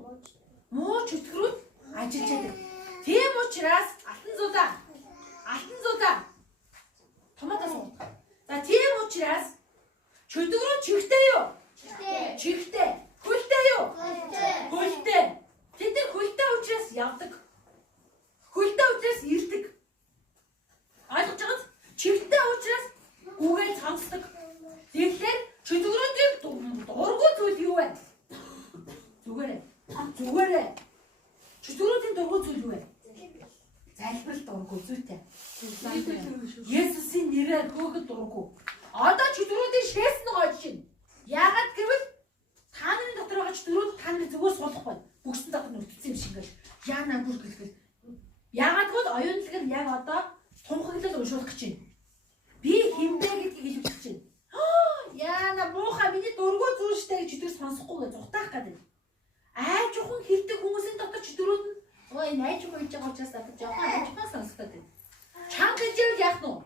Муу чөтгөрүүд ажиллаж байдаг. Тийм учраас алтан зузаа. Томатос. За тийм учраас чөтгөрүүд чихтэй юу? Чихтэй. Хөлтэй юу? Хөлтэй. Тэд нар хөлтэй учраас явдаг. Хөлтэй учраас ирдэг. Ойлгож байгаа? Чихтэй учраас үгээ цамцдаг. Тэгэхээр чөтгөрүүдийн дургуй зүйл юу вэ? Зүгээрээ. Чөтгөрүүдийн дургуй зүйл юу вэ? Залбирал дургуй зүйтэй. Есүсийн нэрээр хөөгд дургуй. Одоо чөтгөрүүдийн шээсэн гойж шин. Яагаад гэвэл та нарын дотор байгаа чөтгөрүүд та нарын зүгээс суулгах байна. Бүгсэн дотор нүртэлсэн юм шиг ингээл. Яана бүр гэлгэл. Яагаад гэвэл оюунлаг нь яг одоо тунхаглал уншуулах гэж байна. Би хэмбэ гэдгийг хэлж гэж байна. Яана муухай миний дургуй зүйл штэ гэж чөтгөр сонсохгүй гэж зүхтаах гэдэг. Айжхан хэлдэг хүмүүсийн дотор чөтгөрүүд нь ой найжхан хэлж байгаа учраас одоо жоохон айжхан сонсогдоод байна. Чанга гэж яах нь вэ?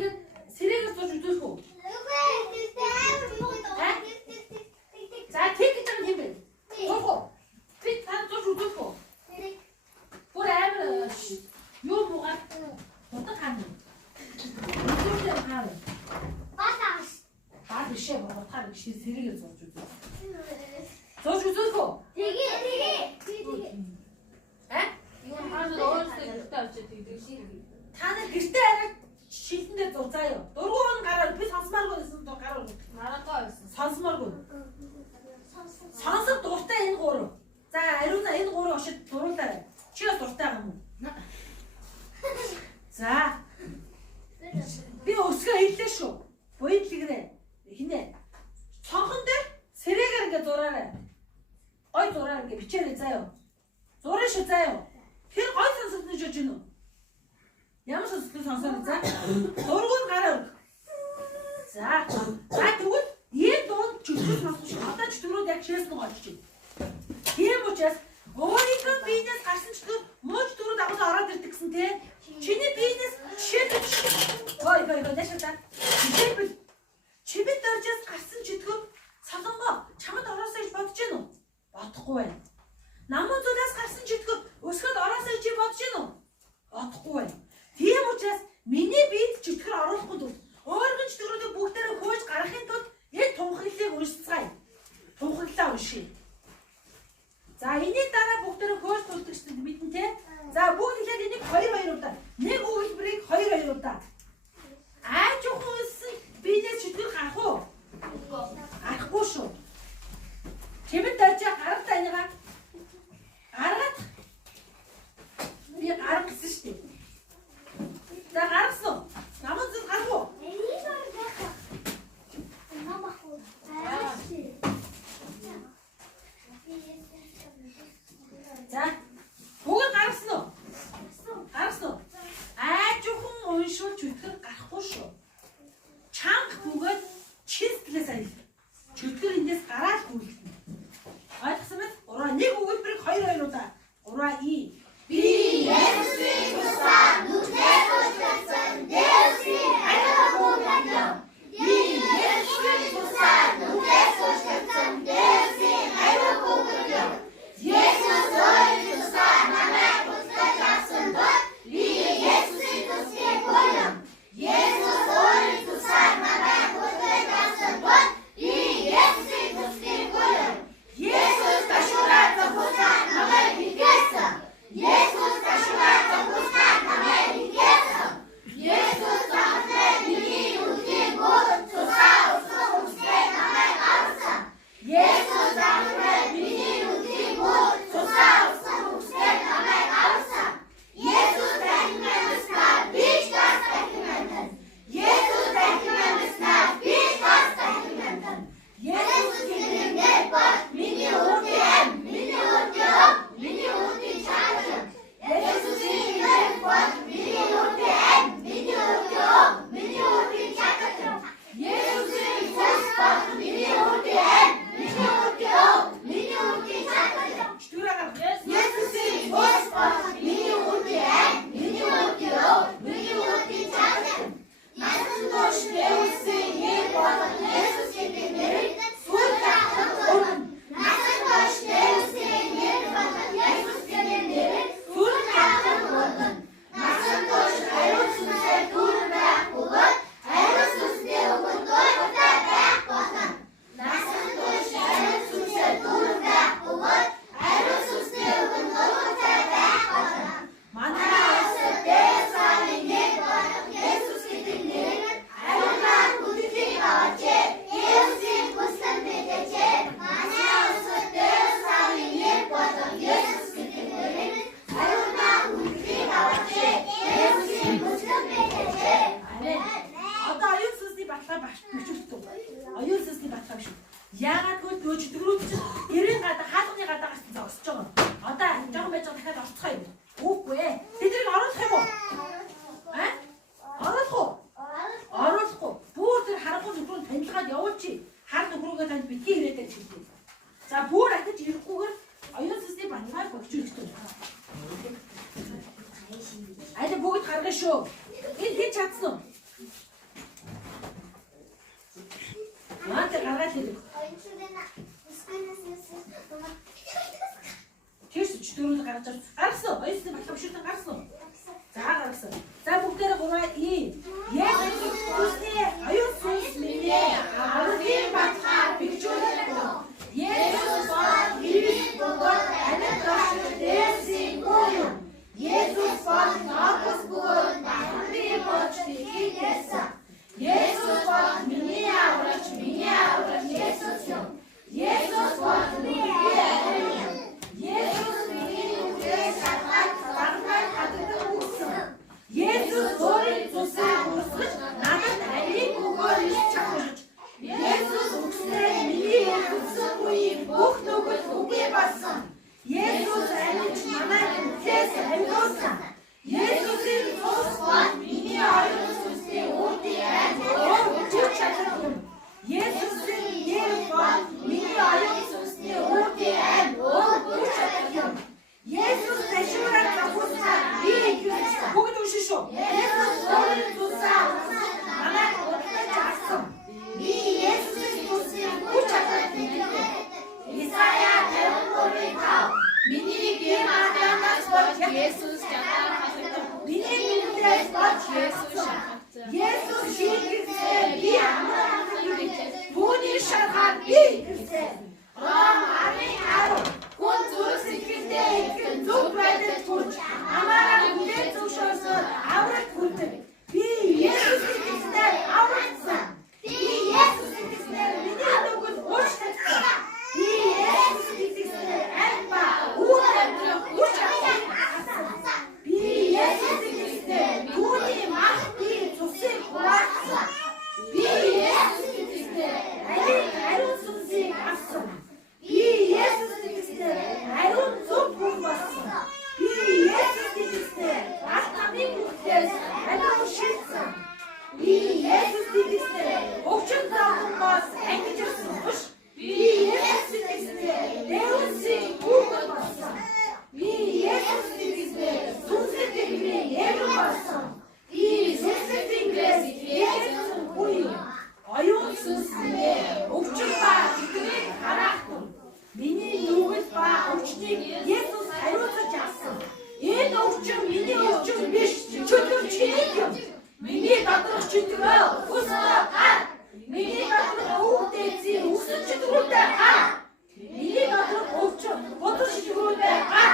ингээд сэрээгээ зурж үзүүлэх үү? За тэг гэж байгаа юм бэ? Зурх уу? Би тань зурж үзүүлэх үү? Бүр амар юу муугаа удаг хаана? Үзүүлээ хаана? Баа бишээ бодохаар биш сэрээгээ зурж үзүүлэх. Зурж үзүүлэх үү? Юу хаана өөрөөсөө гэртээ авчиж тэгдэг шиг. Та нар гэртээ арай шилдэндээ зур заяа. Дургуун гараад би сонсмааргүй байсан дуу гараа. Мараагаа байсан. Сонсмааргүй. Сонсох дуртай энэ гурав. За ариуна энэ гурав ошид дуруулаарай. Чи бас дуртай юм уу? За. Би өсгөө хэллээ шүү. Буйдлэгрээ. Хинэ. Цонхон дээр сэрээгээр ингээ зураарай. Гой зураар ингээ бичээрэй заяа. Зураа шүү заяа. Тэр гой сонсогдно шүү жинүү. Ямар сонсогдно сонсоо за. Дургуун гараа өрг. За. За тэгвэл ийм дунд чөтгөл сонсож одоо чөтгөрүүд яг шээсэн гооч чи. Тийм учраас өөрийнхөө биенээс гарсан чөтгөр мууч дөрөв дагуулсан ороод ирдэг гэсэн те. Чиний биенээс жишээлбэл дэшээ. Жишээлбэл чимэд дөржээс гарсан чөтгөр солонгоо чамд ороосоо гэж бодож гин үү? Бодохгүй байна. Намун зүлээс гарсан чөтгөр өсгөд ороосоо чи бодож гин үү? Бодохгүй байна. Тийм учраас миний биед чөтгөр оруулахгүй тул өөргөн чөтгөрүүдийг бүгдээрээ хөөж гаргахын тулд энэ тунхаглалыг уншицгаая. Тунхаглалаа уншия. За энийг дараа бүгдээрээ хөөж тулдаг гэсэн мэдэн те. За бүгд хэлээд энийг 2 удаа. Нэг үйлбэрийг 2 удаа. Ааж ухсан өссөн биенээс чөтгөр гарах уу? Гарахгүй шүү. Чимэд дайчаа гарах таныгаа. Гаргаад. Би гарах гэсэн шүү дээ. За гарсан уу? Намын зүг гарах уу? За. Бүгд гарсан уу? Гарсан уу? Аажуухан уншвал чөтгөр гарахгүй шүү. Чанга бүгд чистлээс аял. Чөтгөр эндээс гараад гүйлтэнэ. Ойлгосон мэт? 3 нэг өгүүлбэрийг 2 удаа. 3 и. Би Есүсийн тусаар нүдээр уучлагдсан Есүсийн ариун хүүхэн. Би Есүсийн тусаар нүдээр уучлагдсан Есүсийн ариун хүүхэн. Есүс өөрийн тусаар намайг уучлаж авсан бол би Есүсийн тусгийн хүн. Есүс өөрийн тусаар намайг уучлаж авсан бол би Есүсийн тусгийн хүн. Есүс ташуураад тусаар намайг хийгээсэн. Есүс ташуураад тусаар намайг хийгээсэн. Есүс намайг миний үлгийн бүх тусаа усан үсгээ намайг авсан. Есүс намайг миний үлгийн бүх тусаа усан үсгээ намайг авсан. Есүс тахимнаа биш гас тахимнаа. Есүс тахимнаа биш гас тахимнаа. Есүс гинээр бол миний үлгийн миний үлгийн миний үлгийн чанар. Есүс гинээр бол миний үлгийн миний үлгийн миний үлгийн чанар. Есүс гинээр бол миний үлгийн миний үлгийн миний үлгийн чанар. Есүсийн бос бол миний үлгийн миний үлгийн миний үлгийн чанар. Насан турш Есүсийн нэр бол Есүсийн нэр сүр тахсан. Насан турш Есүсийн нэр бол Есүсийн нэр сүр тахсан. Насан турш ариун сүнсээр дүүрэн байх бөгөөд ариун сүнсний өмнө дуутай байх болно. Насан турш ариун сүнсээр дүүрэн байх бөгөөд ариун сүнсний өмнө дуутай байх болно. Манай Есүс Дэвсааны нэр бол Есүс гэдэг нэр ариунаар бүтэхийг авчээ. Есүсийн бүслэн бидэжээ. Манай Есүс Дэвсааны нэр бол Есүс гэдэг нэр ариунаар бүтэхийг авчээ. Есүсийн бүслэн бидэжээ. Амен. Одоо аюул сүнсний баталгаа бичүүлдэг. Аюул сүнсний баталгаа биш. Яагаад гэвэл нөө чөтгөрүүд чинь эрийн гадаа хаалганы гадаа гарсан зогсож байгаа. Одоо жоохон байж байгаа дахиад орцгоё юм. Үгүй ээ. Тэдрийг оруулах юм уу? Оруулах уу? Оруулахгүй. Бүр тэр харахгүй нөхрөө танилцаад явуулчих. Хар нөхрөөгөө танд битгий ирээдэй чиглэе. За бүр атаж ирэхгүйгээр аюул сүнсний баталгааг өгчүүлдэг. Айда бүгд гаргана шүү. Энэ хэд чадсан уу? гаргаад ирэх. Тэрс чөтгөрөөр гаргаж ав. Гаргасан. Хоёрын багшилтан гаргасан. За гаргасан. За бүгдээрээ 3 Есүс Христосны аюул сүнс минь аврагын батхаар бигжүүлэх. Есүс бол Христ бөгөөд амьд дашиг дээсийн гүн. Есүс бол Ногоос бөгөөд Дахрын болж ихэсэн. Есүс бол миний аврагч Есүс юм. Есүс бол миний ариун. Есүс миний үгээс шалгаад гаргаж хатдаг үгсэн. Есүс өөрийн цусыг урсгаж надад алийг өгөөрч чахлаж. Есүс үгснээр миний өгсөн үеийн бүх нүгэл үгүй болсон. Есүс амьд манай үгээс амьдсан. Есүсийн цус бол миний оюун сүнсний үүдийн айн өгч чадсан. Есүсийн нэр бол миний оюун сүнсний үүдийн айн өгч чадсан. Есүс ташуураа тавхусаа би Христ бүгд уншиж шүү. Есүс өөрийн цусаа манай урагтаж авсан. Би Есүсийн цусыг өгч чадсан. Исая 53:5 миний гэр магаанаас болж Есүс чанар хасагдав. Миний гэрээс болж Есүс шахагдсан. Есүс шийдвэрээ би амрах гэж түүний шаргаар би гэрсэн. Ром 10:10 хүн зүрх сэтгэлдээ ихэн зүг байдал төрж амаараа хүлээн зөвшөөрсөн авраг хүрдэг. Би Есүсийн эзнээр аврагдсан. Би Есүсийн эзнээр миний нүгэл уучлагдсан. Би Есүсийн эзнээр амьба үр амьдрах хүч авсан. Би Есүсийн эзнээр түүний мах би цусыг хуваалцсан. Би Есүсийн эзнээр ариун сүнсийг авсан. Би Есүсийн эзнээр ариун зүг бүх болсон. Би Есүсийн эзнээр алтамын бүхлээс ариун шилсэн. Би Есүсийн эзнээр өвчин заавмаас ангижирсан биш. Би Есүсийн эзнээр Дэвсийн хүүхэд болсон. Би Есүсийн эзнээр сүнсний гэрээ яруу болсон. Би Есүсийн гэрээс Есүсийн үе оюун сүнснээ өвчин ба итгэрийг хараахгүй. Миний нүгэл ба өвчнийг Есүс хариуцаж авсан. Энэ өвчин миний өвчин биш, чөтгөр чиний юм. Миний доторх чөтгөрөө өснөө гар. Миний доторх өвдөөцийн өсөн чөтгөрүүдээ гар. Миний доторх өвчин бодол чөтгөрүүдээ гар.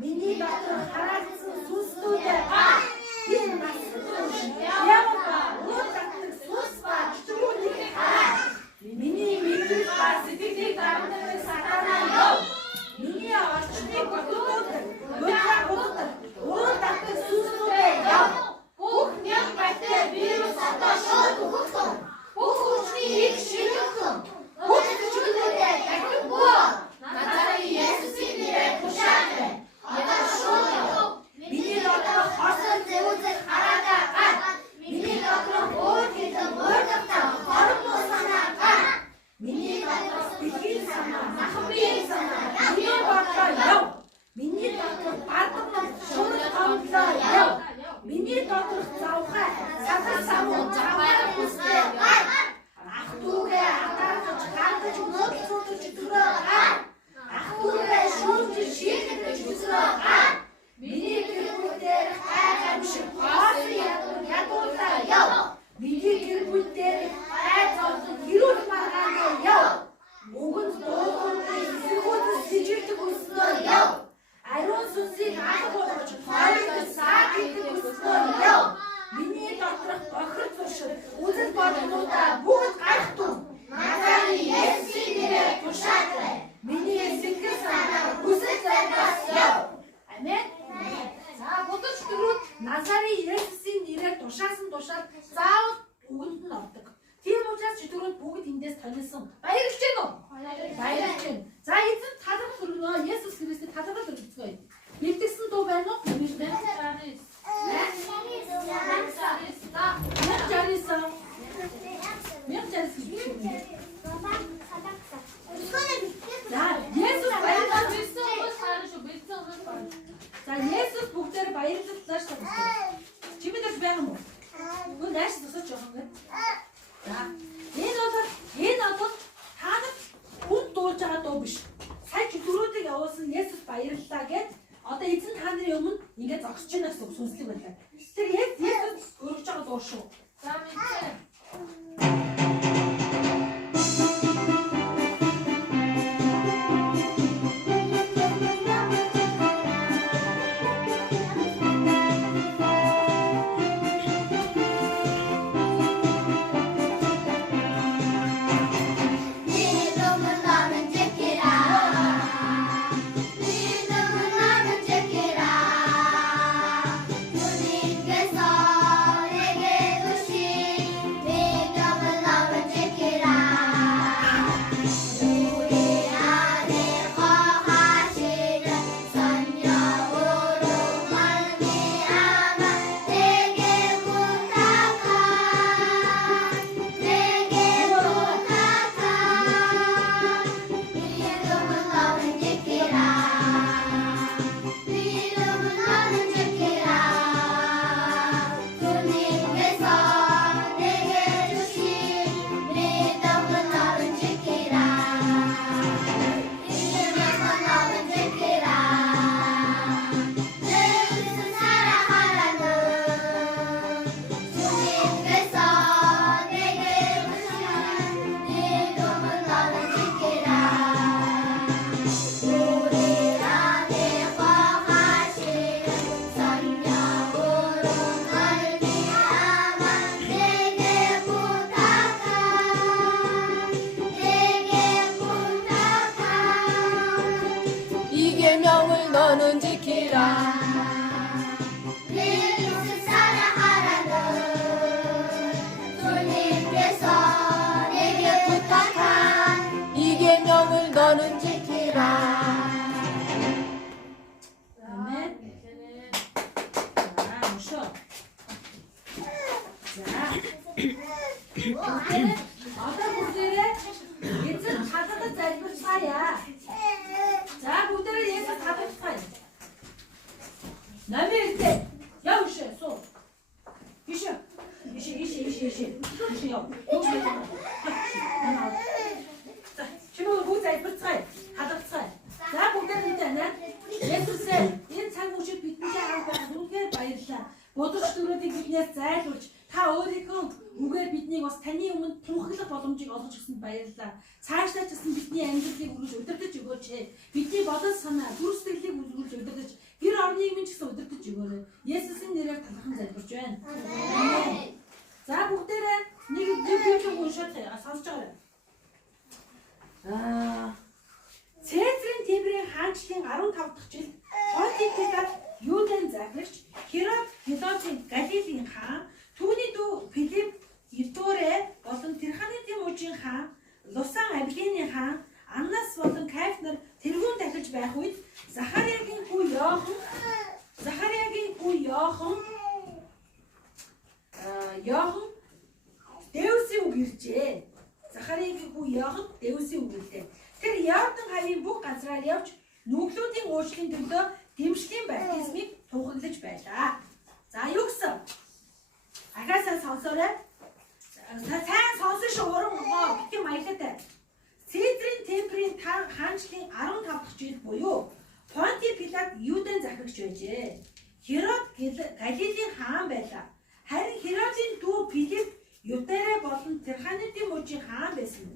Миний доторх хараагдсан сүнслүүдээ гар. Энэ насны яамаа уутдаг сүнс ба чөтгөрүүдийг гар. Миний мэдээ ба сэтгэлийг дарамтгах сатанаа яв. Миний орчныг бодуулдаг, мөрөг уутдаг сүнслүүдээ яв. Бүх няг байтаа вирус одоо шууд өгсөн. Бүх хүчний их ширхсэн. Бүх зүйлүүдээ дахихгүй. Надад Есүсийн нэрээр тушаатай. Одоо шууд яв. Миний доторх хосон зэвүүзэл хараадаа гар. Миний доторх өөр хэдэн өөртөө хорон санаа гар. Миний доторх бэлгийн санаа, махбын санаа, миний бодлоо яв. Миний доторх бардам шууд гомдлоо яв. Миний доторх завхаа, сатар самуу завхаа хүстэй гар. Ах дүүгээ атааж гардаж нөөцөж төрөө гар. Ах дүүгээ шүүж шийдэж хүсрөө гар. Миний гэр бүлээр хайгамшиг хоосон ядуулаа яв. Миний гэр бүлээр хайцолсон хэрүүл маргаанаа яв. Өгөнд дуугүй сүхүүдэс сижигдэг өснөө яв. Ариун сүнсийг алгуулж хоёрыг саад хийдэг өснөө яв. Миний доторх бохир туршил үзэл бодлуудаа бүгд гайхтун. Надад Есүсийн нэрээр тушаатай. Миний сэтгэл санаа хүсэл зайдаас яв. Амен. За бодож дөрөв Назарын Есүсийн нэрээр тушаасан тушаал заавал үгэнд нь ордог. Тийм учраас чөтгөрөд бүгд эндээс танилсан. Баярлж байна уу? Баярлж байна. За эзэн талархал өргөнөө. Есүс Христэд талархал өргөцгөөе. Бэлтгэсэн дуу байна уу? За Есүс бүгдээр баярлалаа шүү дээ. Чимэд бас байгаа мó? Гүн нааш тусаж байгаа юм гээд. За энэ бол зогсож байна гэсэн сүнслэг байлаа. Тэр Есүс өргөж байгаа дуу шүү. За мэдээ. 이 계명을 너는 지키라. 예수 사랑하라는 주님께서 내게 부탁한 이 계명을 너는 지키라. 아멘. 자, 쉬어. 자, 어떤 분들은 예수 자다가 짧은 사야. 자, 분들은 예수 자다가 사야. 남의 때, 야, 쉬어, 쏘. 쉬어. 쉬어. 자, 주로 모자 붙여. 가득 차. 자, 분들은 있잖아. 예수님, энэ цаг үеийг бидний авах үнэхээр баярлалаа. Бодолчдөрүүдийг биднээс зайлуулж, та өөрийнхөө үгээр биднийг бас таны өмнө тунхаглах боломжийг олгож өгсөнд баярлалаа. Цаашдаа ч гэсэн бидний амьдралыг үргэлж удирдах өгөөч. Бидний бодол санаа, зүрх сэтгэлийг үргэлж удирдах, гэр орныг минь ч гэсэн удирдах өгөөрэй. Есүсийн нэрээр талархан залбирч байна. Амен. За, бүгдээрээ нэг библийг уншаад сонсож байгаарай. Цэцрийн Тибрийн хаанчлалын 15 дахь жилд Понтипикад Юудын захирагч Херод Филиппийн Галилийн хаан, түүний дүү Филипп Итурэ болон Тэрханитын мужийн хаан, Лусан Абилины хаан, Аннас болон Кайф нар тэргүүн дахиж байх үед Захариагийн хүү Йохан Дэвсийн үг иржээ. Захариагийн хүү Йохан Дэвсийн үг ирлээ. Тэр Яордан хавийн бүх газраар явж нүглүүдийн уучлалын төлөө дэмжлийн баптизмыг тунхаглаж байлаа. За юу гэсэн? Агасаа сонсоорой. Сайн сонсон шүү уран битгий маягтай. Цэцрийн Тибрийн хаанчлалын 15 дахь жил буюу Понти Пилат Юудын захирагч байжээ. Херод Галилийн хаан байлаа. Харин Херодын дүү Филипп Ютэрэ болон Тэрханитын мужийн хаан байсан.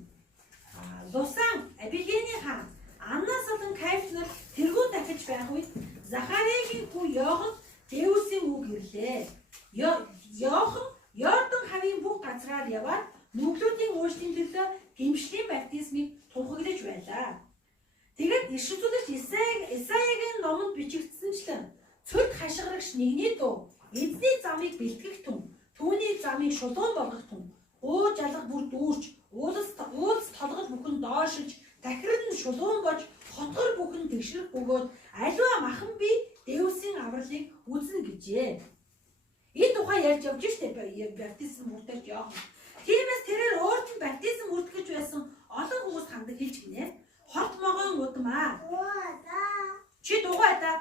Лусан Абилины хаан, Аннас болон Кайф нар тэргүүн дахиж байх үед Захариагийн хүү Йохан Дэвсийн үг ирлээ. Йохан Йордан хавийн бүх газраар яваад нүглүүдийн уучлалын төлөө гэмшлийн баптизмыг тунхаглаж байлаа. Тэгээд ишүүлэгч Исаягийн номонд бичигдсэнчлэн цөлд хашгирагч нэгний дуу эзний замыг бэлтгэх түн, түүний замыг шулуун болгох түн, өө жалга бүр дүүрч, уулс толгод бүхэн доошилж, дахирд нь шулуун болж, хотгор бүхэн тэгшрэх бөгөөд аливаа махан би Дэвсийн авралыг үзнэ гэжээ. Энэ тухай ярьж явж штэ баптизм хүртэж явах. Тиймээс тэрээр өөрт нь баптизм хүртэж байсан олон хүмүүс хандаг хэлж гинэ. Хорт могоон удмаа. Чи дугай та.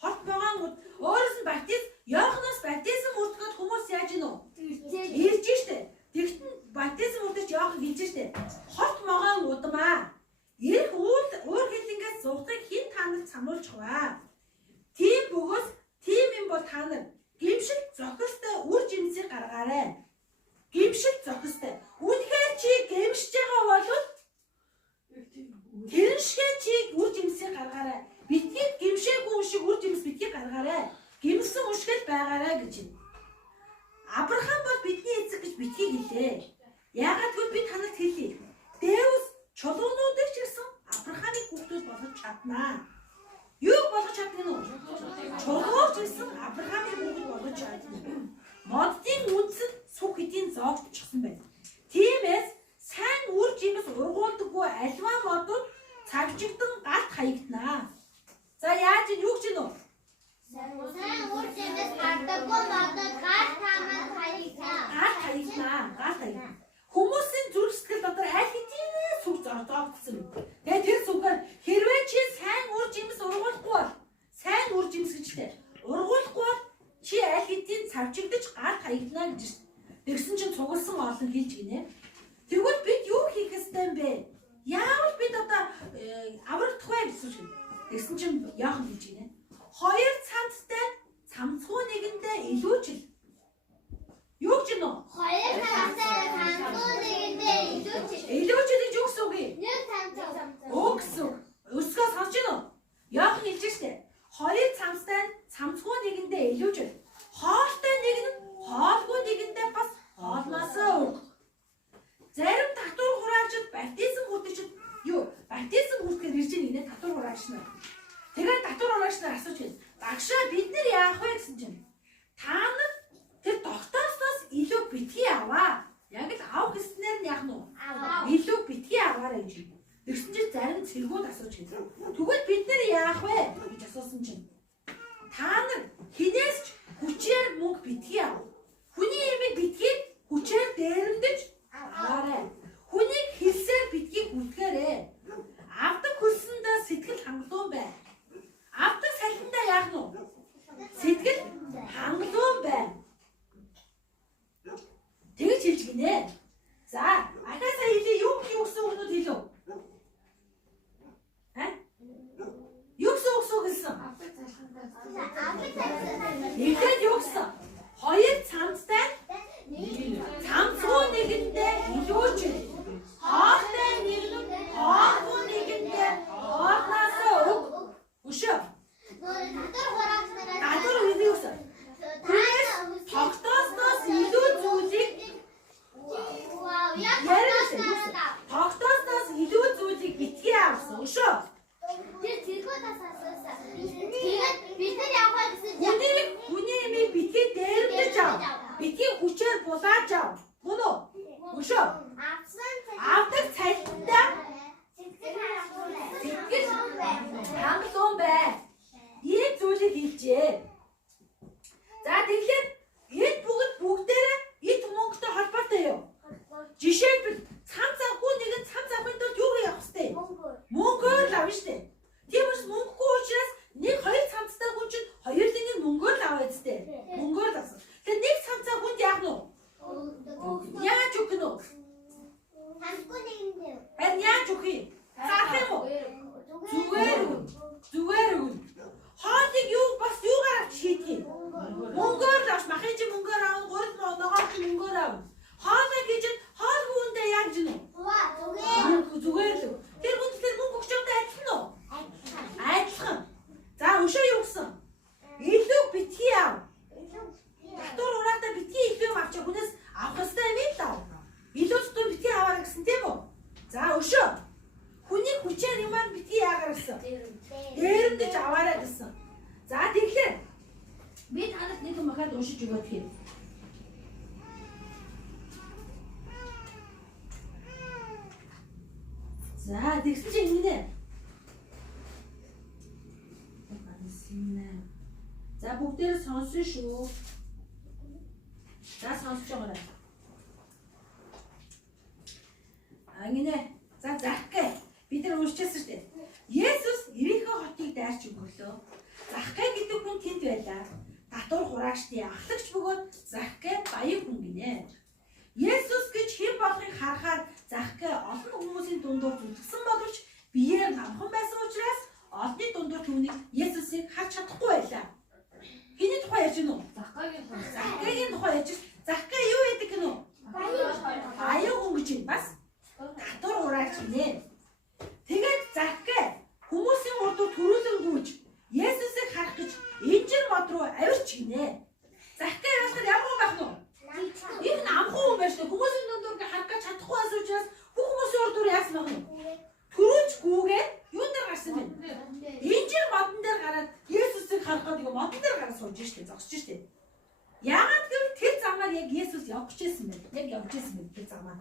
Хорт могоон өөрөөс нь баптизм Йоханнаас баптизм хүртгээд хүмүүс яаж гинэ үү? Ирж штэ. Тэгтэн баптизм хүртэж Йохан хэлж штэ. Хорт могоон удмаа. Ирэх өөр хэлэнгээс зугахыг хэн танарт сануулж хаваа. Тийм бөгөөс тийм юм гэмшил зохистой. Үнэхээр чи гэмшиж байгаа бол тэрэн шигээ чи үр жимсээ гаргаарай. Битгий гэмшээгүй хүн шиг үр жимс битгий гаргаарай. Гэмсэн үшгэл байгаарай гэж юм. Авраам бол бидний эцэг гэж битгий гэлээ. Яагаад гэвэл би танарт хэлье. Дэвс чулуунуудыг ч гэсэн Авраамыг хүүхдүүд болгож чаднаа. Юу болгож чадна нь? Чулууч гэсэн Авраамыг хүүхэд болгож чадна. Моддын үндсэд сүх эдийн зоогдчихсан байна. Тиймээс сайн үр жимс ургуулдаггүй альва модууд цавжигдан галт хаягданаа. За яаж юу гэж нөө? сайн үр жимс гардаггүй модод гал тамаад хаягнаа. Галт хаягнаа. Хүмүүсийн зүрх сэтгэл дотор аль хэдийн сүх зоогдсон. Тэгээ тэр сүгээр хэрвээ чи сайн үр жимс ургуулахгүй бол сайн үр жимс гэжтэй. Ургуулахгүй бол чи аль хэдийн цавжигдаж галт хаягнаа гэж. Тэгсэн чинь цугласан олон хэлж гинэ. Тэгвэл бид юу хийх ёстой юм бэ? Яавал бид одоо аврагдах вэ гэсэн чинь. Тэгсэн чинь яах гэж гинэ. Хоёр цамцтай цамцгүй нэгэндээ илүүжил. Юу гэж нөө? Хоёр цамцтай цамцгүй нэгэндээ илүүжил. Илүүжил гэж юу гэсэн үг юм? Нэг цамцтай. Өгсөн. Өсгөө сонсож гинэ үү? Яах хэлж штэ. Хоёр цамцтай цамцгүй нэгэндээ илүүжил. Хоолтой нэг нь хоолгүй нэгэндээ бас хоолноосоо өг. Зарим татвар хураачид баптизм хүртэгчид юу? Баптизм хүртгэхээр ирж ийн нэ татвар хураач нар. Тэгээд татвар хураач нар асууж байна. Багшаа бид нэр яах вэ гэсэн чинь. Та нар тэр тогтоосноос илүү битгий аваа. Яг л авах гэснээр нь яах нь вэ? Илүү битгий аваарай гэж. Тэгсэн чинь зарим цэргүүд асууж байна. Тэгвэл бид нэр яах вэ гэж асуусан чинь. Та нар хинээс ч хүчээр мөнгө битгий ав. Хүний ямиг битгий хүчээр дээрэмдэж аваарай. Хүнийг хэлсээр битгий гүтгээрэй. Авдаг хөлсөндөө сэтгэл хангалуун бай. Авдаг салхиндаа яах нь вэ? Сэтгэл хангалуун бай. Тэгж хэлж гинэ. За, ахаасаа хэлээ юу гэсэн үгнүүд хэлв? Юу гэсэн? Нэгдээд юу гэсэн? Хоёр цамцтай цамцгүй нэгэндээ илүүжил. Хоолтой нэг нь хоолгүй нэгэндээ хоолноосоо өг. Өшөө. Татвар үгүй юусан? Тэрээс тогтоосноос илүү зүйлийг тогтоосноос илүү зүйлийг битгий авсан. Өшөө. Тэр зэргүүдээс асуусан. Тэгээд бид нар явах гэсэн Хүний ямиг битгий дээрэмдэж ав. Битгий хүчээр булааж ав. Мөн үү? Өшөө. Авдаг цалиндаа сэтгэл хангалуун бай. Ийм зүйлийг хэлжээ. За тэгэхээр энэ бүгдээрээ эд мөнгөтэй холбоотой юу? Жишээлбэл цам завгүй нэгэн цам завхын тулд юу явах вэ? Мөнгөөр л авна штэ. Тиймээс мөнгөгүй учраас нэг хоёр цамцтай хүн чинь хоёулын нэг мөнгөөр л аваа зү. Мөнгөөр л авсан. Тэгэхээр нэг цамцтай хүнд яах нь вэ? Яаж өгөх нь вэ? Хамгүй нэгэндээ. Харин яаж өгөх юм? Заах юм уу? Зүгээр өгнө. Хоолыг юу бас юугаар авч шийдэх юм? Мөнгөөр л авч махын чи мөнгөөр авна, гурил ногоон чи мөнгөөр авна. Хоолыг хийж хоолгүй үндэ яаж гинэ? Зүгээр л. Тэр хүн тэр мөнгө өгч байгаа адилхан уу? Адилхан. За өшөө юу гэсэн? Илүү битгий ав. Татвар хураатаа битгий илүү авч хүнээс авах хэрэгтэй юм л даа. Илүү ч битгий аваарай гэсэн тийм үү? За өшөө. Хүний хүчээр юм аа битгий яагаар гэсэн? Дээрэмдэж аваарай гэсэн. За тэгэхээр би танад нэг юм ахаад уншиж өгөх юм. За тэгсэн чинь ингэнэ. За бүгдээрээ сонсон шүү. За сонсож байгаарай. Ингэнэ. За Захкай. Бид нар уншижсэн шүү дээ. Есүс Ирихо хотыг дайрч өглөө. Захкай гэдэг хүн тэнд байлаа. Татвар хураачдын ахлагч бөгөөд Захкай баян хүн гинэ. Есүс гэж хэн болохыг харахаар Захкай олон хүмүүсийн дундуур зүтгэсэн боловч биеэр намхан байсан учраас олонний дундуур түүнийг Есүсийг харж чадахгүй байлаа. Хэний тухай ярьж гинэ үү? Захкайгийн тухай ярьж. Захкай юу яадаг гинэ үү? байна шүү дээ. Хүмүүсийн дундуур харах гэж чадахгүй байсан учраас хүмүүсийн урдуур яасан байна вэ? Төрүүлж гүүгээд юун дээр гарсан бэ? Инжир модон дээр гараад Есүсийг харах гэдэг модон дээр гараад сууж штэ, зогсож штэ. Яагаад гэвэл тэр замаар яг Есүс явж ирсэн байна. Яг явж ирсэн байна тэр замаар.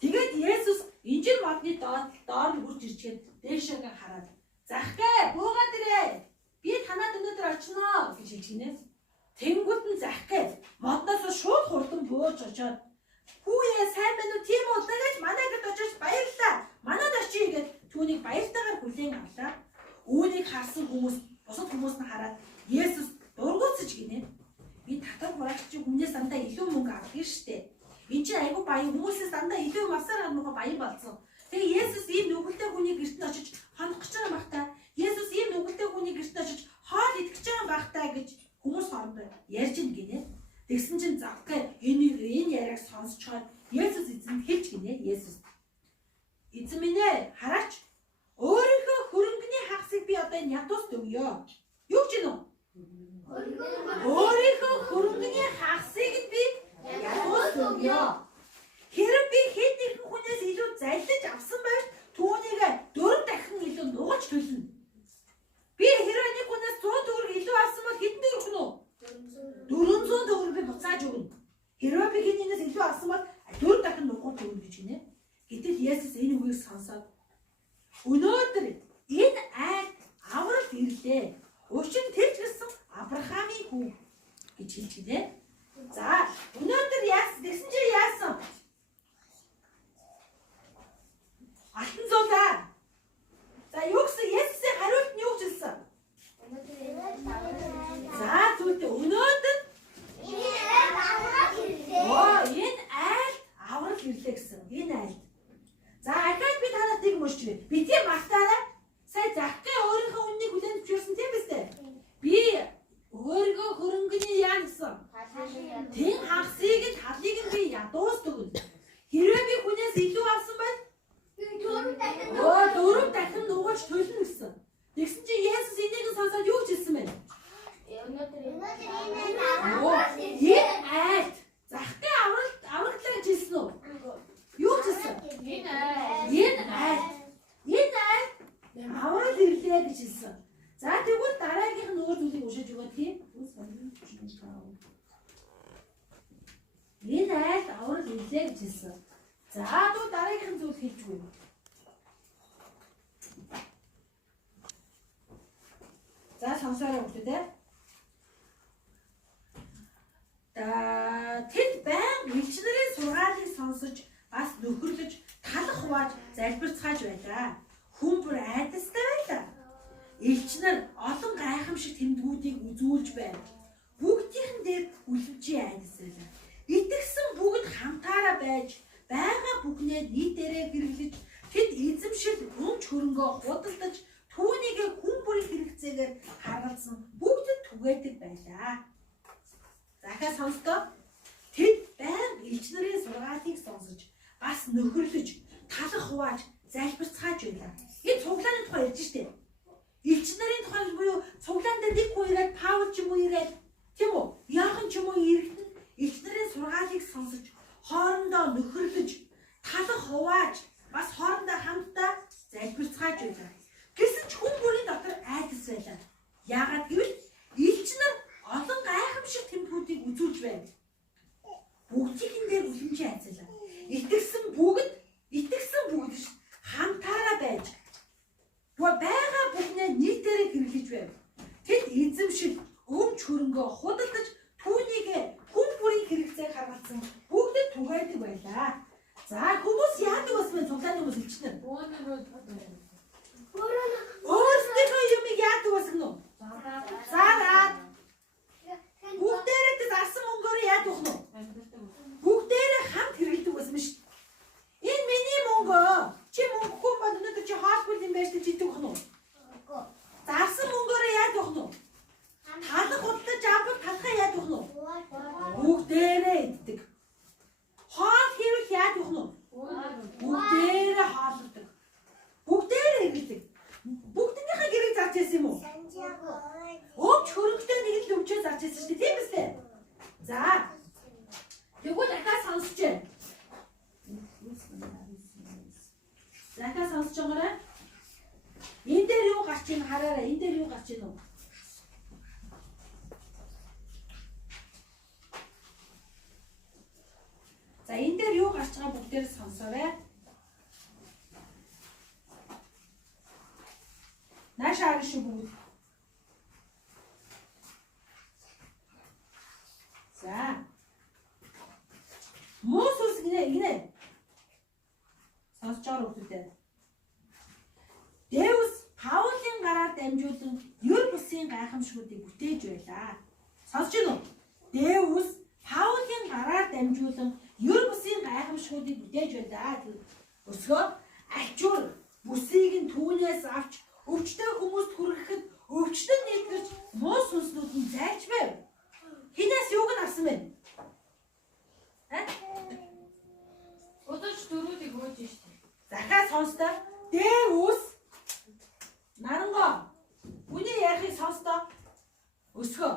Тэгээд Есүс инжир модны доор нь хурж ирчихэд дээшээ хараад "Захкай, буугаад ирээ. Би танаад өнөөдөр очиноо" гэж хэлж гинэ. Тэнгүүд нь Захкай модноос шууд хурдан бууж очоод "Хүүе, сайн байна уу? Тийм уу? Тэгэж манайд очиж баярлалаа. Манайд очие" гэд түүнийг баяртайгаар хүлээн авлаа. Үүнийг харсан хүмүүс, бусад хүмүүс нь хараад Есүс дургуутсаж гинэ. "Би татвар хураагч хүнээс дандаа илүү мөнгө авдаг штэ. Энд чинь айгүй баян, хүмүүсээс дандаа илүү масаар амнууга баян болсон. Тэгээ Есүс ийм нүгэлтэй хүний гэрт нь очиж хонох гэж байгаа багтаа. Есүс ийм нүгэлтэй хүний гэрт очиж хоол идэх гэж байгаа багтаа" гэж хүмүүс хоорондоо ярьж ин гинэ. Тэгсэн чинь Захкай энэ яриаг сонсчоод Есүс эзэнд хэлж гинэ. Есүс "Эзэн минь ээ, хараач. Өөрийнхөө хөрөнгөний хагасыг би одоо энэ ядуус өгье." Юу гэж гинэ? Өөрийнхөө хөрөнгөний хагасыг би ядуус өгье. Хэрэг би хэд нэгэн хүнээс илүү залдиж авсан байж түүнийг 4 дахин илүү нугаж төлнө. Би хэрэг нэг хүнээс 100 төгрөг илүү авсан бол хэдэн төгрөг нь? 400 төгрөг би буцааж өгнө. Хэрэг би хэд нэгнээс илүү авсан бол 4 дахин нугаж өгнө гэж гинэ. Гэтэл Есүс энэ үгийг сонсоод "Өнөөдөр энэ айд аврал ирлээ. Өчигдөр тэр ч гэсэн Авраамийн хүү" гэж хэлж гинэ. За өнөөдөр яасан? Тэгсэн чи яасан? Алтан зуулаа. За юу гэсэн Есүсийн хариулт нь юу гэж хэлсэн? За зүгтээ өнөөдөр энэ айл аврал ирлээ гэсэн. Энэ айл. За ахаад би танад нэг мөчвэ. Битгий мартаарай. Сая Захкай өөрийнхөө үннийг хүлээн зөвшөөрсөн тийм биз дээ? Би өөрийгөө хөрөнгөний яа гэсэн. Тэн хагасыг нь талыг нь би ядуус төгнө. Хэрвээ би хүнээс илүү авсан бол 4 дахин нугаж төлнө гэсэн. Тэгсэн чинь Есүс энийг сонсоод юу гэж хэлсэн бэ? Энэ айд Захкай авраглаа гэж хэлсэн үү? Юу гэж хэлсэн? Энэ айд аврал ирлээ гэж хэлсэн. За тэгвэл дараагийнх нь өөр зүйлийг уншиж өгөө тийм. Энэ айд аврал ирлээ гэж хэлсэн. За дуу дараагийнх нь зүйл хэлж өгөө. За сонсоорой хүүхдүүд. Тэд баян элч нарын сургаалыг сонсож бас нөхөрлөж талах хувааж залбирцгааж байлаа. Хүн бүр айдастай байлаа. Элч нар олон гайхамшиг тэмдгүүдийг үзүүлж байна. Бүгдийнхэн дээр үлэмжийн айдас байлаа. Итгэсэн бүгд хамтаараа байж байгаа бүхнээ нийтээрээ хэрэглэж тэд эзэмшил өмч хөрөнгөө худалдаж түүнийг хүн бүрийн хэрэгцээгээр харгалзан бүгдэд түгээдэг байлаа. Захаа сонстоо. Тэд баян элч нарын сургаалыг сонсож бас нөхөрлөж талах хувааж залбирцгааж байлаа. Энэ цуглааны тухай ярьж штэ. Элч нарын тухай буюу цуглаан дээр нэг хүн ирээд Паул ч юм уу ирээд тийм үү? Яахан ч юм уу иргэн элч нарын сургаалыг сонсож хоорондоо нөхөрлөж талах хувааж бас хоорондоо хамтдаа залбирцгааж байлаа. Гэсэн ч хүн бүрийн дотор айдас байлаа. Яагаад гэвэл элч нар олон гайхамшиг тэмдгүүдийг үзүүлж байна. Бүгдийн дээр үлэмжийн айцлаа. Итгэсэн бүгд хамтаараа байж байгаа бүхнээ нийтээрээ хэрэглэж байна. Тэд эзэмшил өмч хөрөнгөө худалдаж түүнийг хүн бүрийн хэрэгцээг харгалзан бүгдэд түгээдэг байлаа. За хүмүүс яадаг бас мэн цуглааны хүмүүс хэлчихнэ. Өөрсдийнхөө юмыг яадаг бас гэнэ үү? Зараад бүгдээрээ зарсан мөнгөөр яадаг вэ? Бүгдээрээ хамт хэрэглэдэг байсан шүү. Энэ миний мөнгө. Чи мөнгөгүй бол өнөөдөр чи хоолбол юм байж гэж хэлдэг вэ? Зарсан мөнгөөр яадаг вэ? Талах худалдаж авах талхаа яадаг вэ? Бүгдээрээ иддэг. Хоол хийвэл яадаг вэ? Бүгдээрээ хооллдог. Бүгд хараараа энэ дээр юу гарч ийн үү? За энэ дээр юу гарч байгаа бүгдээр сонсоорой. Наашаа харна шүү бүгд. За. Мосус гинэ. Сонсож байгаа хүмүүстэй. Дэвс Паулийн гараар дамжуулан юр бусын гайхамшгуудыг бүтээж байлаа. Сонсож байна уу? Дэвс Паулийн гараар дамжуулан юр бусын гайхамшгуудыг бүтээж байлаа. Өсгөө ачуур бүсийг нь түүнээс авч өвчтөе хүмүүст хүргэхэд өвчтөн нийтгэж муу сүнснүүд нь зайлж байв. Хинээс юуг нь авсан бэ? Удаж дөрүүдийг хөөж штэ. Захаа сонсдоо. Дэвс Нарангоо. Үний ярихыг сонсдоо. Өсгөө.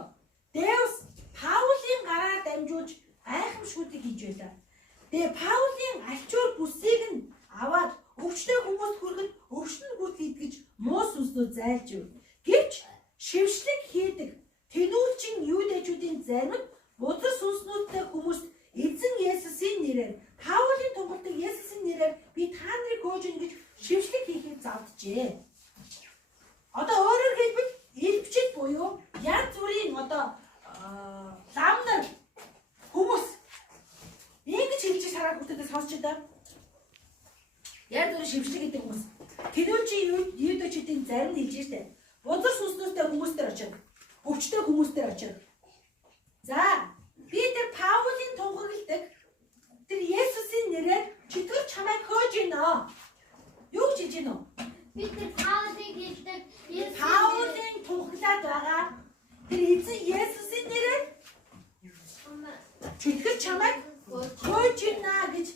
Дэвс Паулийн гараар дамжуулж гайхамшгуудыг хийж байлаа. Тэгээ Паулийн альчуур бүсийг нь аваад өвчтөе хүмүүст хүргэхэд өвчтөн хүртэл идгэж муу сүнснүүд зайлж өв. Гэвч шившлэг хийдэг тэнүүлчин юудэчүүдийн зарим бузар сүнснүүдтэй хүмүүс эзэн Есүсийн нэрээр Паулийн тунгалдаг Есүсийн нэрээр би та нарыг хөөж ийн гэж шившлэг хийхийг завджээ. Одоо өөрөөр хэлбэл элбчил буюу янз бүрийн одоо ламнар хүмүүс ингэж хэлж хараад хүүхдүүдээс сонсч байгаа. Янз бүрийн шившлэг гэдэг хүмүүс. Тэнүүлчин юудэчүүдийн зарим нь хэлж штэ. Бузар сүнснүүдтэй хүмүүстээр очив. Өвчтөе хүмүүстээр очив. За, би тэр Паулийн тунхагладаг тэр Есүсийн нэрээр чөтгөр чамайг хөөж гинэ. Юу гэж хэлж гинэ? Би тэр Паулыг хэлдэг. Паулийн тунхаглаад байгаа тэр эзэн Есүсийн нэрээр чөтгөр чамайг хөөж гинэ гэж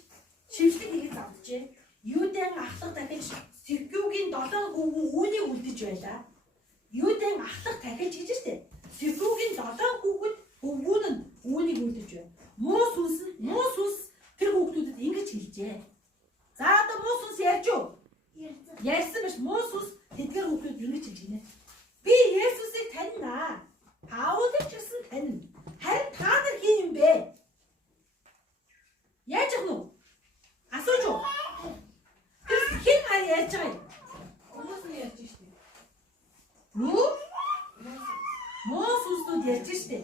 шившлэг хийгээд завджээ. Юудэн ахлах дахиж Сергиугийн 7 хүүнийг үлдэж байлаа. Юудэн ахлах дахиж гэж штэ. Сергиугийн 7 хүүхэд өвгүүн нь үүнийг үлдэж байна. Муу сүнс тэр хүүхдүүдэд ингэж хэлжээ. За одоо муу сүнс ярьж юу? Ярьсан биш муу сүнс тэдгэр хүүхдүүд ингэж хэлж гинэ. Би Есүсийг таньнаа. Паулыг ч гэсэн таньна. Харин та нар хин юм бэ? Яаж гэнэ үү? Асууж юу? Тэр хин ярьж байгаа юм? Хүмүүс нь ярьж штэ. Юу? Муу сүнснүүд ярьж штэ.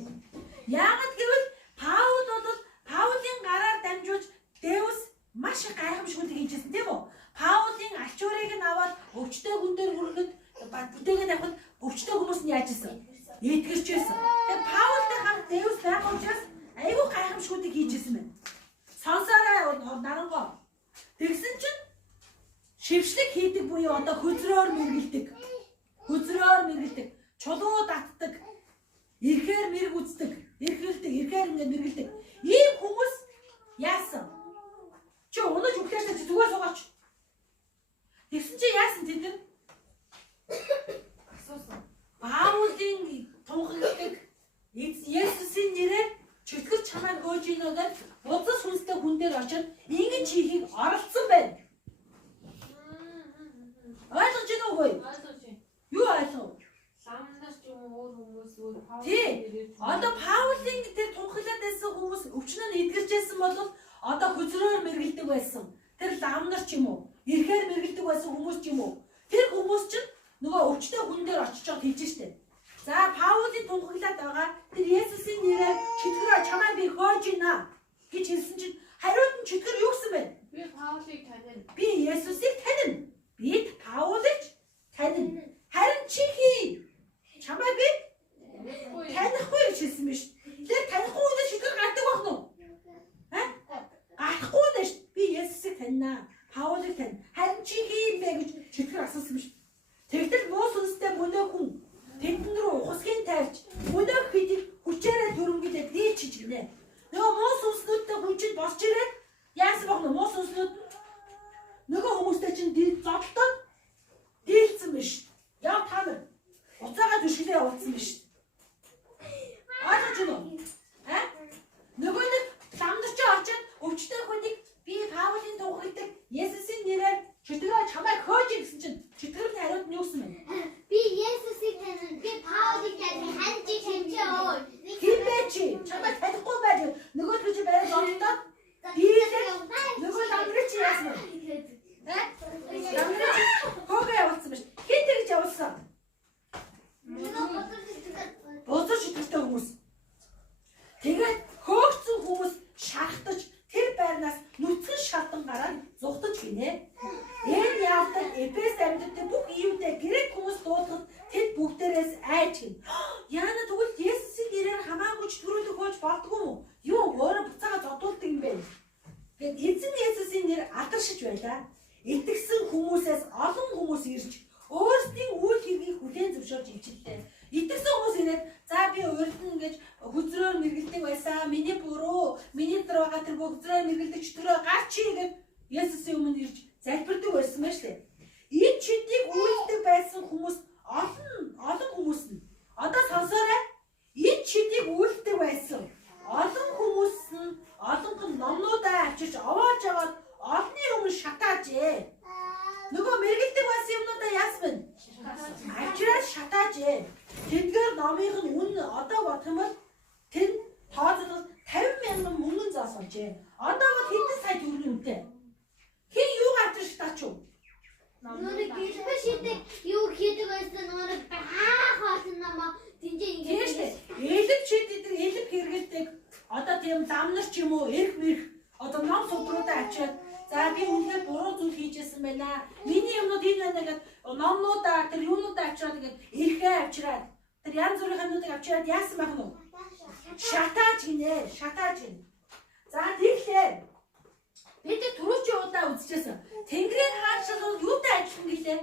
Яагаад гэвэл Паул бол Паулийн гараар дамжуулж Дэвс маш их гайхамшгуудыг хийжсэн тийм үү? Паулийн альчуурыг нь аваад өвчтөе хүн дээр хүргэж бүтээгээд явахад өвчтөе хүмүүс нь яаж исэн? Эдгэрчээсэн. Тэгээ Паултай хамт Дэвс байх учраас айгүй гайхамшгуудыг хийжсэн байна. Сонсоорой нарангоо. Тэгсэн чинь шившлэг хийдэг буюу одоо хөзрөөр мэргэлдэг. Чулуу татдаг. Ихээр мэрэг үздэг. Ихээр ингээд мэргэлдэг. Ийм хүмүүс яасан? Чи унаж өгөхөөс чи зүгээр суугаач. Тэгсэн чи яасан тэд нар? Асуусан. Паулийн тунхагладаг Есүсийн нэрээр чөтгөр чамайг хөөж гинэ гэж бузар сүнстэй хүн дээр очиод ингэж хийхийг оролцсон байна. Ойлгож байна уу хөөе? Ойлгож байна. Юу ойлгов? Ламнаас ч юм уу өөр хүмүүс өөр Паул Тий. Одоо Паулийн тэр тунхаглаад байсан хүмүүс өвчнөө нь эдгэрчээсэн бол одоо хөзрөөр мэргэлдэг байсан. Тэр ламнар ч юм уу, ихээр мэргэлдэг байсан хүмүүс ч юм уу. Тэр хүмүүс чинь нөгөө өвчтөе хүн дээр очиж байгаа хэлж штэ. За Паулийн тунхаглаад байгаа тэр Есүсийн нэрээр чөтгөр чамайг би хөөж гинэ гэж хэлсэн чинь хариуд нь чөтгөр юу гэсэн бэ? би Паулыг таньна. Би Есүсийг танина. Би Паулыг танина. Харин чи хий? Чамайг би танихгүй гэж хэлсэн биш. Тэр танихгүй үнэ шийдвэр гардаг байх нь уу? Гарахгүй дээ шүү. Би Есүсийг таньнаа. Паулыг тань. Харин чи хий юм бэ гэж шийдвэр асуусан биш. Тэгтэл муу сүнстэй мөнөө хүн тэдэн рүү ухасгийн тайлж мөнөө хэдийг хүчээрээ төрөнгөлөө дийлж чиж гинэ. Нөгөө муу сүнснүүдтэй хүн чинь босч ирээд яасан баг муу сүнснүүд нөгөө хүмүүстэй чинь зодтол дийлсэн биш. Яа та нар уцаагаа түшгэлээ явуулсан биш. Ойлгож байна уу? Нөгөө нэг ламдарч очоод өвчтөе хүнийг би Паулийн тунхагладаг Есүсийн нэрээр чөтгөрөө чамайг хөөж гэсэн чинь чөтгөрийн хариуд нь юу гэсэн бэ? Би хараад зүхтэж гинэ. Энэ явдал Эфес амьтдад бүх ивдээ грек хүмүүс дуудахад тэд бүгдээрээс айж гин. Яана тэгвэл Есүсийн нэрээр хамаагүй ч төрөлх хөөж болдгоо юм уу? Юу өөрөө буцаага зодуулдаг юм бэ? Гэт эзэн Есүсийн нэр алдаршиж байлаа. Итгэсэн хүмүүсээс олон хүмүүс ирж өөрсдийн үйл хэргийг хүлээн зөвшөөрж ивчлээ. Итгэсэн хүмүүс ирээд за би урд нь ингэж хүзрөөр мэргэлдэг байсан. Миний буруу, миний дээр байгаа тэр хүзрөөр мэргэлдэг чөтгөрөө гарчий гэж Есүсийн өмнө ирж залбирдаг байсан байж лээ. Энэ чидийг үйлдэх байсан хүмүүс олон хүмүүс нь одоо сонсоорой. Энэ чидийг үйлдэх байсан олон хүмүүс нь олонх нь номнуудаа авчирч овоож аваад олны өмнө шатаажээ. Нөгөө мэргэлдэг байсан юмнуудаа яасмэн авчираад шатаажээ. Тэдгээр номынх нь үн одоо бодох юм бол тэр тооцол 50,000 мөнгөн заасанжээ. Одоо бол хэдэн сая төгрөгийн үнэтэй. Хин юу авчирч таач юу? Нүрэг гэлбэштэй юу хийдэг байсан нүрэг хаасан намаа тэнцээ ингэж элэг чид эдэр элэг хэрэгэлдэг одоо тийм замнар ч юм уу эрх мэрх одоо ном судруудаа авчиад за би үнэхээр буруу зүйл хийжсэн байна. Миний юмнууд энэ байна гэдэг номнуудаа тэр юунуудаа авчираад тэгээд эрхээ авчираад тэр янз бүрийн юмнуудыг авчираад яасан байх нь? Шатааж гинэ, шатааж гинэ. За тэгэхээр бид түрүү чи удаа үзчихсэн. Тэнгэрийн хаанчлал бол юутай адилхан гэлээ?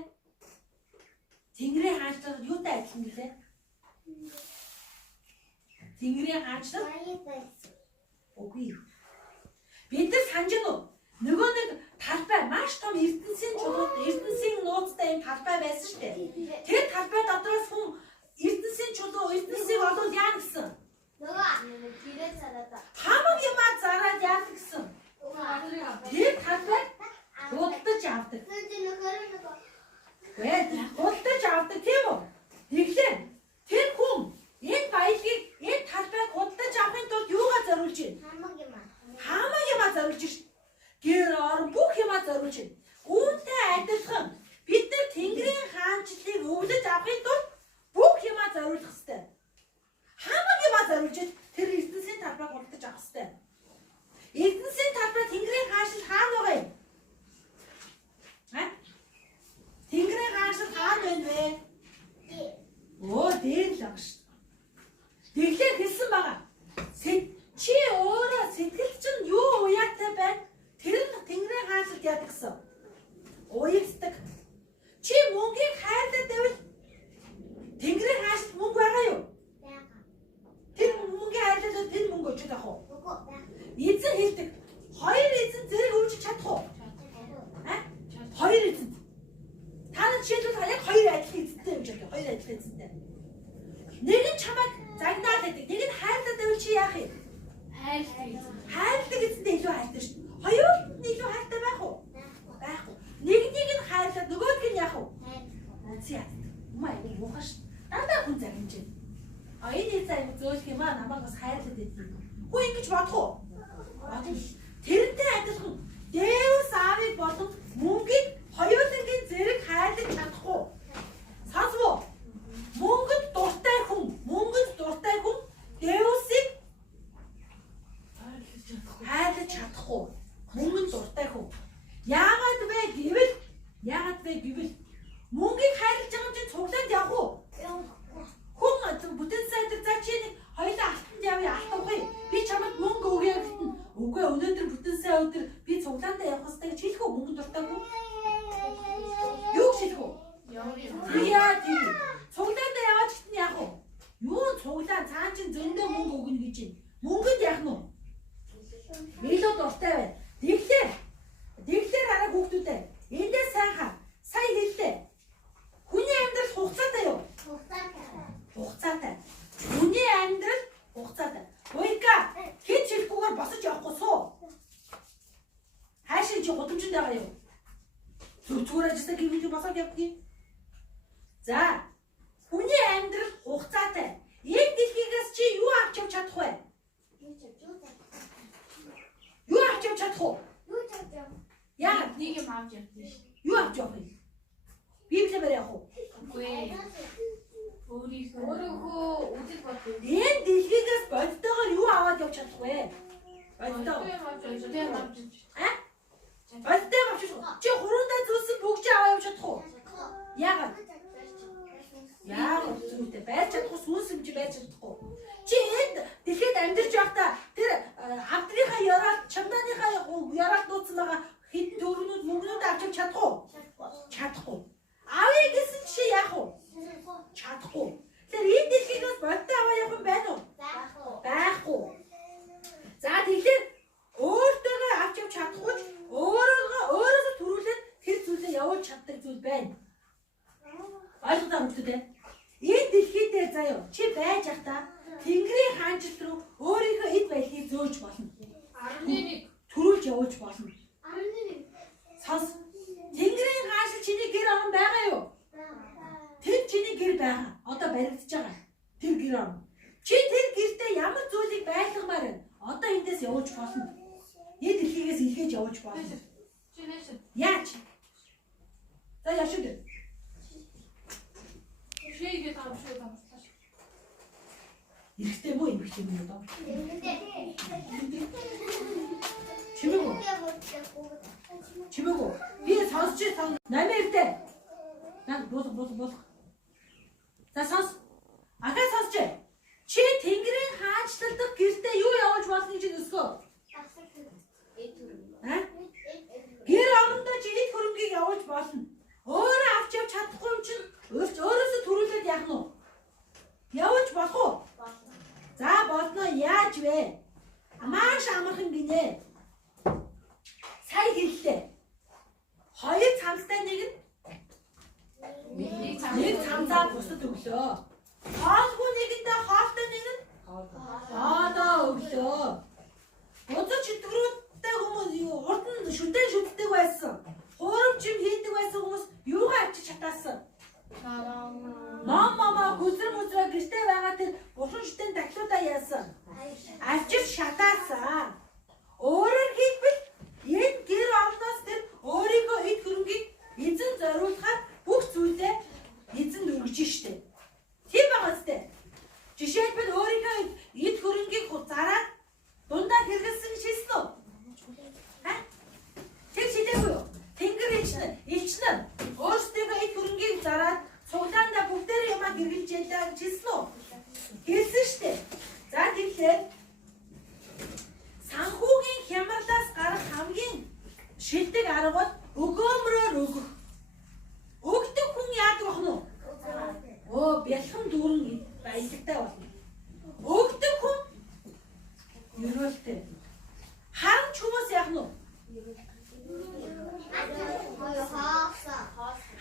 Тэнгэрийн хаанчлал юутай адилхан гэлээ? Тэнгэрийн хаанчлал үгүй. Бид нар санаж нь нөгөө нэг талбай маш том ертөнцийн чулууд, ертөнцийн нууцтай юм талбай байсан шүү дээ. Тэр талбай дотроос хүн ертөнцийн чулуу, ертөнцийг олоод яана гэсэн. нөгөө гэрээ цараад Хамаг юмаа зараад яана гэсэн. Тэр талбай худалдаж авдаг. Худалдаж авдаг тийм үү? Тэгэхээр тэр хүн энэ баялагийг энэ талбайг худалдаж авахын тулд юугаар зориулж байна? Хамаг юмаа зориулж шít. Гэр орон бүх юмаа зориулж байна. Үүнтэй адилхан бид нар Тэнгэрийн хаанчлалыг өвлөж авахын тулд бүх юмаа зориулах ёстой. Хамаг юмаа зориулж тэр ертөнцийн талбайг худалдаж авах ёстой. Ертөнцийн талбай Тэнгэрийн хаанчлал хаана байгаа юм? Тэнгэрийн хаанчлал хаана байна вэ? Дээр л байгаа шүү. Тэгэхээр хэлсэн байгаа. Чи өөрөө сэтгэл чинь юу уяатай байна? Тэр нь Тэнгэрийн хаанчлалд яадаг гэсэн. Уягсдаг. Чи мөнгийг хайрлаад байвал Тэнгэрийн хаанчлалд мөнгө байгаа юу? Тэр мөнгийг хайрлаад тэр мөнгө өчөд авах уу? Эзэн хэлдэг. Хоёр эзэн зэрэг үржиж чадах уу? Хоёр эзэн. Та нар жишээлбэл яг хоёр адилхан эзэнтэй юм шиг байна. Хоёр адилхан эзэнтэй. Нэг нь чамайг загнаад байдаг. Нэг нь хайрлаад байвал чи яах юм? Хайрладаг эзэнтэй илүү хайртай шүү дээ. Хоёулд нь илүү хайртай байх уу? Байхгүй. Нэг нь хайрлаад нөгөөдг нь яах вэ? Үнсээ яа. Маа яг муухай шүү. Дандаа хүн загнаж байна. Энэ эзэн аяг зөөлөх юм аа намайг бас хайрлаад байдаг. Хөө ингэж бодох уу? Тэрнтэй адилхан Дэвс аавыг болон мөнгийг хоёулангийн зэрэг хайрлаж чадахгүй. Сонсвоо. Мөнгөд дуртай хүн Дэвсийг хайрлаж чадахгүй. Мөнгөнд дуртай хүн. Яагаад вэ гэвэл мөнгийг хайрлаж байгаа юм чинь цуглаанд явах уу? Хүн бүтэн сайдар за чи нэг хоёулаа алтанд явъя алтанхыг. Би чамд мөнгө өгье гэтэн. Үгүй өнөөдөр бүтэн сая өдөр би цуглаандаа явах хэрэгтэй гэж хэлэх үү мөнгө дуртай хүн? Юу гэж хэлэх үү? Яа тийм. Цуглаандаа яваад гэтэн яах вэ? Юу цуглаа цаан чин зөндөө мөнгө өгнө гэж юм. Мөнгөнд яах нь вэ? Илүү дуртай байна. Тэгэхээр арай хүүхдүүдээ эндээ сайн хаа. Сая хэллээ. Хүний амьдрал хугацаатай юу? Хугацаатай. Хүний амьдрал хугацаатай. Уйка хэд хэлэхгүйгээр босож явахгүй суу. Хаашаа чи гудамжинд байгаа юу? Зүгээр ажилласаа гинж босоод явдгийг. За. Хүний амьдрал хугацаатай. Яг дэлхийгээс чи юу авч явж чадах вэ? Юу авч явж чадах уу? Яа, Нэг юм авч явдсан шүү. юу авч явах вэ? Библиэр явах уу? Үгүй. Өөрийнхөө үзэл бодлоо. Энэ дэлхийгээс бодтойгоор юу аваад явж чадах вэ? Бодтой. Бодтой юм авч явж. Бодтой болсон байгаа хэдэн төгрөгнүүд мөнгнүүд авч чадах уу? Чадахгүй. Авъя гэсэн чи яах вэ? Чадахгүй. Тэгэхээр энэ дэлхийгээс бодтой аваа явах юм байна уу? Байхгүй. За тэгэхээр өөртөөгөө авч явж чадахгүй ч өөрөөсөө төрүүлээд тэр зүйлээ явуулж чаддаг зүйл байна. Ойлгодог хүмүүс үү? Энэ дэлхий дээр заяа чи байж ахта Тэнгэрийн хаанчлал руу өөрийнхөө эд баялагийг зөөж болно. 11 Төрүүлж явуулж болно. 11 Сонс. Тэнгэрийн хаанчлал чиний гэр орон байгаа юу? Тэр чиний гэр байгаа. Одоо баригдаж байгаа. Тэр гэр орон. Чи тэр гэртээ ямар зүйлийг байлгамаар байна? Одоо эндээс явуулж болно. Энэ дэлхийгээс илгээж явуулж болно. Яаж? За яшиг. шийгээ таамаглаж. Ирэхтэй мó эмхтэй мó доо. Чимээгөө. Би сонсч сан. Намиртэй. Наа бус. За сонс. Ахаа сонсч. Чи Тэнгэрийн хаанчлал дахь гэртээ юу явуулж болно гэж өсгөө? Гэр орондоо чи эд хөрөнгийг явуулж болно. Өөрөө авч явж чадахгүй юм чинь өөрөөсөө төрүүлээд яах нь вэ? Явуулж болох уу? За болно. Яаж вэ? Маш амархан гинэ. Сая хэллээ. Хоёр цамцтай нэг цамцаа бусад өглөө. Хоолгүй нэгэндээ хоолтой нэг нь хоолоо өглөө. Бузар чөтгөрүүдтэй хүмүүс урд нь шүдэн шүтдэг байсан. Хуурамч юм хийдэг байсан хүмүүс юугаа авчиж чатаасан? Мама гүзэр гэртээ байгаа тэр бурхан шүтэн дахлуудаа яасан? Авчиж шатаасан. Өөрөөр хэлбэл энэ гэр орноос тэр өөрийнхөө эд хөрөнгийг эзэн зориулахаар бүх зүйлээ эзэн өргөж штэ. Тийм байгаа зү. Жишээлбэл өөрийнхөө эд хөрөнгийг зараад дундаа хэрэгэлсэн гэж хэлсэн үү? Тэр шийдээгүй юу? Тэнгэр элчнэ өөрсдөө эд хөрөнгийг зараад цуглаандаа бүгдээрээ ямаа гэргэлж ялаа гэж хэлсэн үү? Хэлсэн штэ. За тэгэхээр санхүүгийн хямралаас гарах хамгийн шилдэг арга бол өгөөмрөөр өгөх. Өгдөг хүн яадаг бах нь? Бэлхэн дүүрэн баялагтай болно. Өгдөг хүн ерөөлтэй. Харамч хүмүүс яах нь?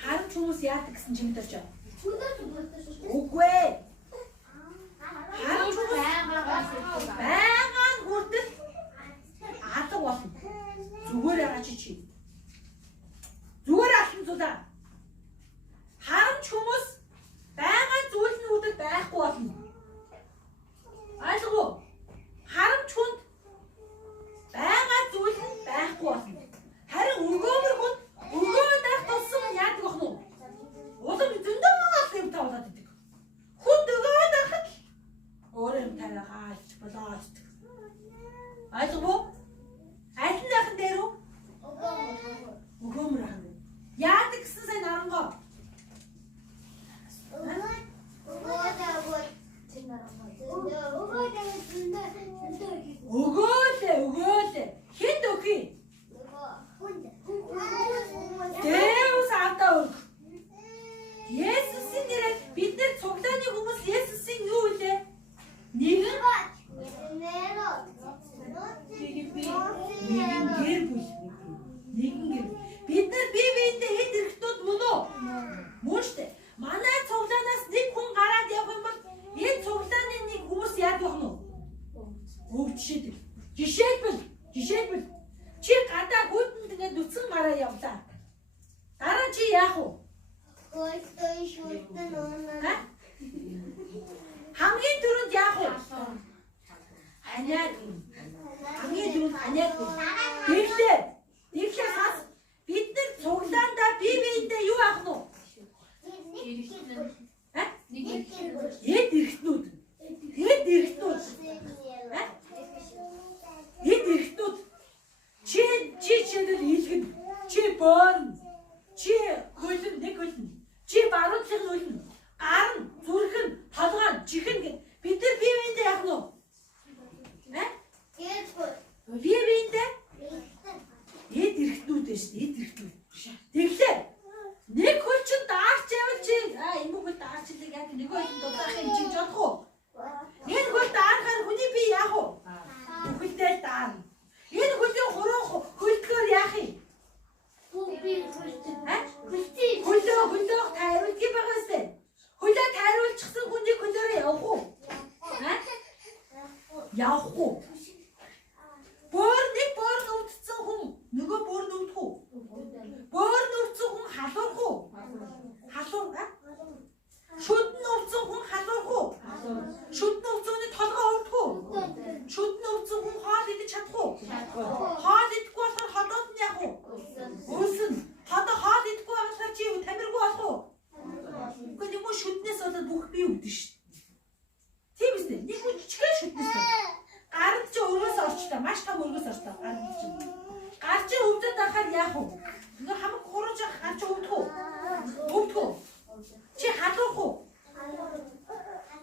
Харамч хүмүүс яадаг гэсэн чинь мэдэрч байна. Үгүй ээ. Харамч хүмүүс байгаан хүртэл алга болно. Зүгээр яагаад чи? Зүгээр алсан зүлээ. Харамч хүмүүс байгаан зүйл нь үүдэл байхгүй болно. Ойлгов уу? Харамч хүнд байгаан зүйл нь байхгүй болно. Харин өгөөмөр хүнд өгөө дах тулсан яадаг бах нь? Улам зөндөө юм таваад идэг. Хүнд өгөө дахад өөрөө юм тавиа хааж болоод. Ойлгов уу? Аль нь яхан дээр үү? Өгөөмөр хаан. Яадаг гэсэн сайн арангоо. Өгөөлээ. Хэд өгье? Дэвс авдаа өг. Есүсийн нэрээр бид нар цуглааны хүмүүс Есүсийн юу вэ? Нэгэн гэр бүл. Бид нар бие биендээ хэд хэрэгтүүд мөн үү? Мөн штэ. Манай цуглаанаас нэг хүн гараад явах юм бол энэ цуглааны нэг хүмүүс яадаг вэ? Өвчшөд. Жишээлбэл чи гадаа гүйтэнд ингээд нүцгэн гараа явлаа. Дараа чи яах вэ? Хамгийн түрүүнд яах вэ? Ханиад. Хамгийн түрүүнд ханиад. Тэгэхээр хас бид нар цуглаандаа бие биендээ юу авах нь? Хэд эргэтнүүд. Чи чидэл илгэн. Чи боорн. Чи хөлн нэг хөлн. Чи баруудлын хөлн. Гар нь, зүрх нь, толгой нь, чихэн гэд бид нар бие биендээ яах нь вэ? Бие биендээ Эд эрхтнүүд дээ шүү дээ. Эд эрхтнүүд. Тэгэхээр нэг хөл чин даарч явал чи энэ хөл даарчлыг яг нэг хөл дудаах юм чи жолох уу? Энэ хөл даарахаар хүний би яах вэ? Хөлдөө даарна. Энэ хөлийн хуруу хөлдгөр яах юм? Хөлөө тайруулдаг байгаа сте. Хөлөө тайруулчихсан хүнийг хөлөөрөө явах уу? Явах уу? Боор нүвдсэн хүн нөгөө боор нүвдэх үү? Боор нүвдсэн хүн халуурах уу? Шүд нүвдсэн хүн халуурах уу? Шүд нүвдсэн хүний толгой өрдөх үү? Шүд нүвдсэн хүн хоол идэж чадах уу? Хоол идэхгүй болохоор ходоод нь яах уу? Өөсөн. Хоол идэхгүй болохоор чи тамиргүй болох уу? Гэхдээ юм шүднээс болоод бүх бие өвдөн шүү. Тийм үстэй. Нэг хүн жижигхэн шүднээс. Гард чи өргөөс орчлоо. Маш том өргөөс орчлоо. Гар чи өвдөд байхаар яах вэ? Ингээ хамаг хурууж гар чи өвдөх үү? Өвдөх үү? Чи халуурах уу?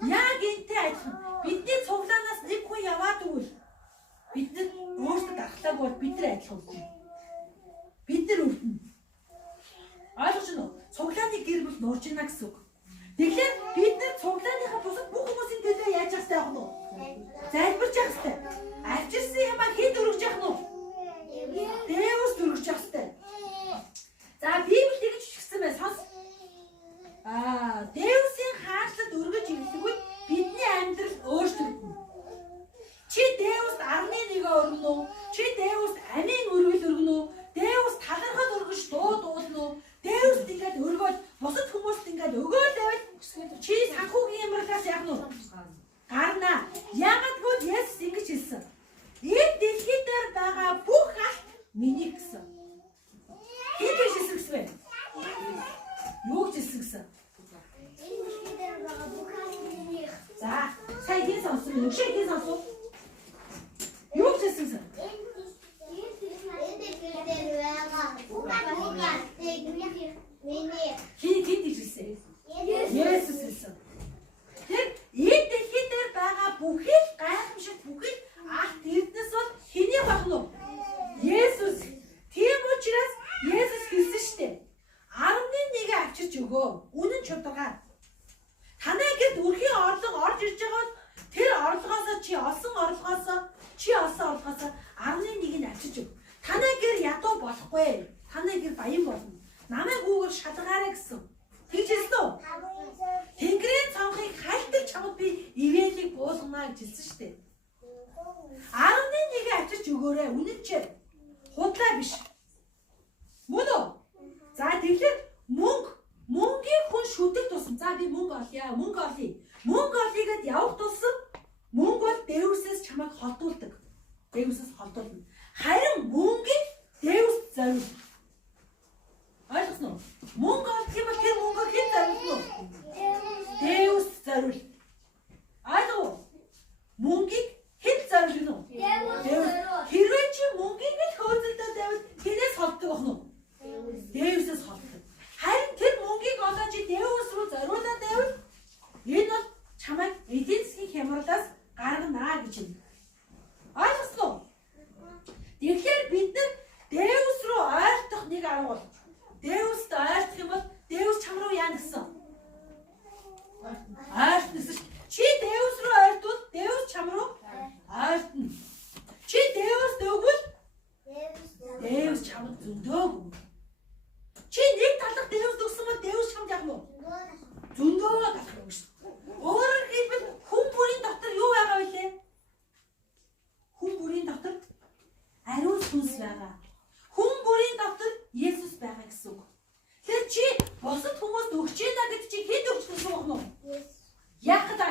Яг энтэй адилхан. Бидний цуглаанаас нэг хүн яваад өгвөл бид нар өөрсдөө дарахтайг бол бид нар адилхан өвдөн. Бид нар өвдөн. Ойлгож байна уу? Цуглааны гэр бүл нуурж байна гэсэн үг. Тэгэхээр бид нар цуглааныхаа бусад бүх хүмүүсийн төлөө яаж явах хэрэгтэй вэ? Залбирч явах хэрэгтэй. Авчирсан юм а хэд өргөж явах нь вэ? Дэвс өргөж явах хэрэгтэй. За Библиэд ингэж хэлсэн байна. Сонс. Дэвсийн хаалт өргөж ирлэгвэл бидний амьдрал өөрчлөгдөнө. Чи Дэвст 11 өргөнө үү? Чи Дэвст амийн өргөл өргөнө үү? Дэвст талархал өргөж дуулна уу? Дэвст ингээд өргөөл бусад хүмүүст ингээд өгөөл байвал чи санхүүгийн юмралаас яах нь вэ? Гарна. Яагаад гэвэл Есүс ингэж хэлсэн. Энэ дэлхий дээр байгаа бүх алт миний гэсэн. Хэн хэлсэн гэсэн бэ? Юу гэж хэлсэн гэсэн? За, сая хэн сонсон бэ? Өгшөө хэн сонсон? Юу гэж хэлсэн гэсэн? Хэн хэлсэн? Есүс хэлсэн. Тэр энэ дэлхий дээр байгаа бүхэл гайхамшиг бүхэл алт эрдэнэс бол хэний багна уу? Есүс. Тийм учраас Есүс хэлсэн шүү дээ. 11 авчирч өгөө. Үнэн чударгаар. Танай гэд өрхийн орлого орж ирж байгаа бол тэр орлогоосоо чи олсон орлогоосоо 11-ийг авчирч өг. Танай гэр ядуу болохгүй. Танай гэр баян болно. Намайг үүгээр шалгаарай гэсэн. Тэгж хэлсэн үү? Тэнгэрийн цонхыг хайлтар чамд би ивэлийг буулгана гэж хэлсэн шүү дээ. 11-ийг авчирч өгөөрэй. Үнэн ч худлаа биш. Мөн үү? За тэгэхээр мөнгийн хүн шүдэг тусам. За би мөнгө олъё. Мөнгө олъёгээд явах тусам мөнгө бол Дэвсээс чамайг холдуулдаг. Дэвсээс холдуулна. Харин мөнгийг Дэвс зориулна. Ойлгосноо? Мөнгө олох юм бол тэр мөнгөөр хэн зориулна уу? Дэвс зориул. Ойлгоо? Мөнгийг хэн зориулна уу? Дэвс. Хэрвээ чи мөнгийг л хөөцөлдөө тавьвал хинээс холддог байх нь уу? Дэвсээс холддог. Харин тэр мөнгийг олоод чи Дэвс рүү зориулаад байвал энэ бол чамайг эдийн засгийн хямралаас гаргана гэж юм. Ойлгосноо? Тэгэхээр бид нар Дэвс рүү ойртох нэг арга бол Дэвст ойртох юм бол Дэвс чам руу яа гэсэн? Ойртно. Чи Дэвс рүү ойртвол Дэвс чам руу ойртно. Чи Дэвст өгвөл Дэвс чамд зөндөг. Чи нэг талах Дэвст өгсөн бол Дэвс чамд яах нь вэ? Зөндөө талах юм шүү. Өөрөөр хэлбэл хүн бүрийн дотор юу байгаа вэ? Хүн бүрийн дотор ариун сүнс байгаа. Хүн бүрийн дотор Есүс байгаа гэсэн үг. Тэгэхээр чи бусад хүмүүст өгч яана гэдэг чи хэд өгч гэсэн үг нь? Яах вэ?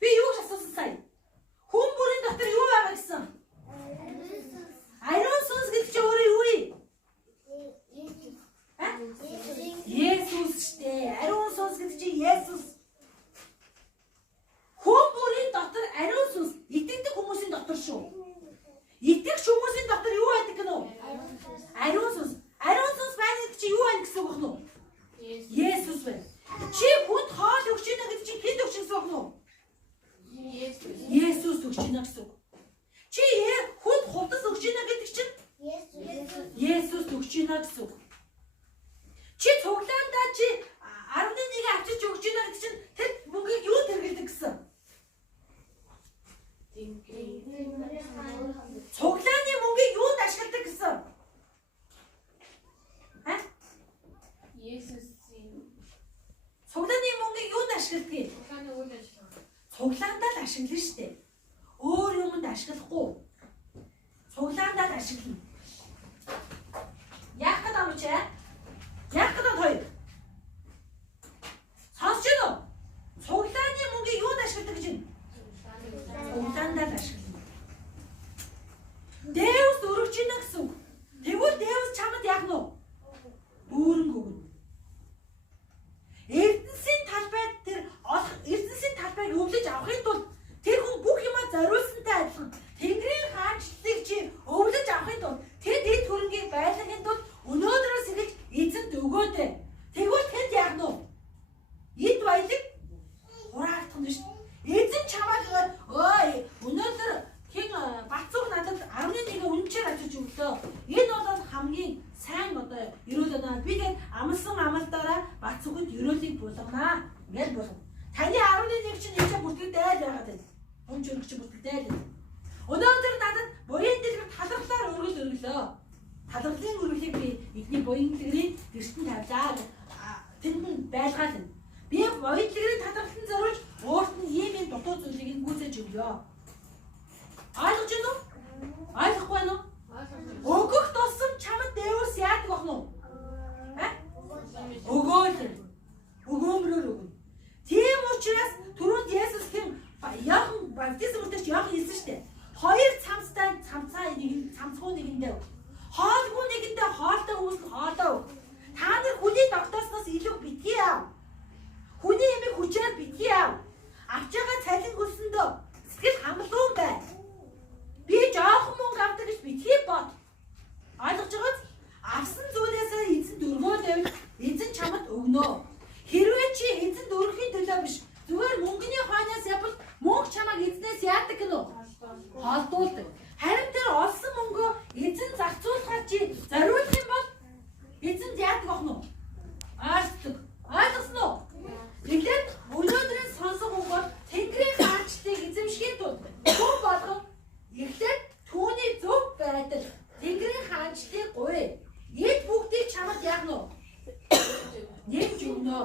Би юу гэж асуусан сая? Хүн бүрийн дотор юу байгаа гэсэн? Ариун сүнс гэж байна гэсэн үг. Чи цуглаандаа чи 11-ийг авчиж өгч байна гэдэг чинь тэр мөнгийг юу хэрэглэдэг гэсэн? Цуглааны мөнгийг юунд ашигладаг гэсэн? Цуглааны мөнгийг юунд ашигладаг? Цуглаандаа л ашиглана шүү дээ. Өөр юмд ашиглахгүй. Цуглаандаа л ашиглана. Яах гэдэг юм чи? Яах гэдэг хоёр? Сонсож байна уу? Цуглааны мөнгийг юунд ашигладаг гэж байна? Цуглаандаа л ашиглана. Дэвс өргөж байна гэсэн үг. Тэгвэл Дэвс чамд яах нь вэ? Дүүрэн өгнө. Эрдэнсийн талбайд тэр эрдэнсийн талбайг өвлөж авахын тулд тэр хүн бүх юмаа зориулсантай адилхан Тэнгэрийн хаанчлалыг чи өвлөж авахын тулд тэд эд хөрөнгийг байлгахын тулд өнөөдрөөс эхэлж эзэнт өгөөдэй. Тэгвэл тэнд яах нь вэ? Эд баялаг хураагдах нь шүү дээ. Эзэн чамайг ой өнөөдөр хин Бацууг надад 11-ийг үнчээр авчиж өглөө. Энэ бол хамгийн сайн одоо ерөөл өнөө би тэгээд амлсан амлалтаараа Бацуугт ерөөлийг булганаа. Ингээд болгоно. Таны 11-ийг чинь ийшээ бүртгэгдээд байгаад байна. Өмч өргөч бүртгэгдээд байна. Өнөөдөр надад буян дэлгэр талархлаар өргөл өглөө. Талархлын өргөлийг би эдний буян дэлгэрийн гэртэн тавьлаа. Тэнд байлгаал. Би буян дэлгэрийн талархлын зориулж өөрт нь ийм юм дутуу зүйлийг гүйцээж өглөө. Ойлгож байна уу? Ойлгохгүй байна уу? Өгөх тусам чамд Дэвс яадаг бах нь? Өгөөл. Өгөөмрөөр өгнө. Тийм учраас түрүүнд Есүс хэн Яахан баптизм үлдэж Яахан хэлсэн шүү дээ. Хоёр цамцтай цамцаа цамцгүй нэгэндээ. Хоолгүй нэгэндээ хоолтой үүснэ хоолоо. Та нар хүний тогтоосноос илүү битгий аав. Хүний ямиг хүчээр битгий аав. Авч байгаа цалин гүсэндөө сэтгэл хангалуун бай. Би жоохон мөнгө авдаг гэж битгий бод. Ойлгож байгааз? Авсан зүйлээсээ эзэнд өргөөд эзэн чамд өгнө. Хэрвээ чи эзэнд өргөхийн төлөө биш зүгээр мөнгөний хойноос явбал мөнгө чамайг эзнээс яадаг гэнэ үү? Холдуулдаг. Харин тэр олсон мөнгөө эзэн зарцуулахаар чи зориулах юм бол эзэнд яадаг ах нь? Аашдаг. Ойлгосон уу? Тэгэхээр өнөөдрийн сонсох үг бол Тэнгэрийн хаанчлалыг эзэмшихийн тулд хүн болгон эхлээд түүний зөв байдал Тэнгэрийн хаанчлалыг гуй. Эд бүгдийг чамд яах нь? Нэмж өгнө.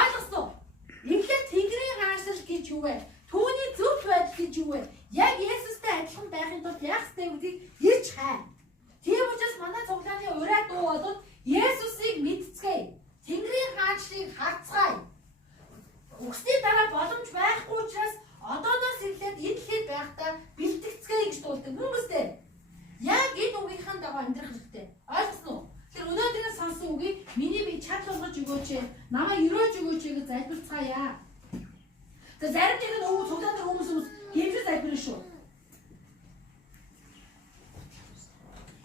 Ойлгосон уу? Эхлээд Тэнгэрийн хаанчлал гэж юу вэ? Түүний зөв байдал гэж юу вэ? Яг Есүстэй адилхан байхын тулд яах ёстой гэдгийг ирж хай. Тийм учраас манай цуглааны ураа дуу бол Есүсийг мэдцгээе. Тэнгэрийн хаанчлалыг харцгаая. Үгсний дараа боломж байхгүй учраас одооноос эхлээд энэ дэлхийд байхдаа бэлтгэцгээе гэж дуулдаг. Хүмүүстээ яг энэ үгийнхэн дагуу амьдрах хэрэгтэй. Ойлгосон уу? Тэр өнөөдрийн сонсон үгийг миний чад болгож өгөөч. Намаа өрөөж өгөөч гэж залбирцгаая. За зарим нэг нь өвөө цуглааны хүмүүс гэмшил залбирна шүү.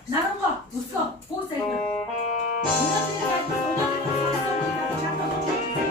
Наранга өсгөө бүх залбир. Өнөөдрийн залбир өнөөдрийн сонсон үгийг чад болгож өгөөч.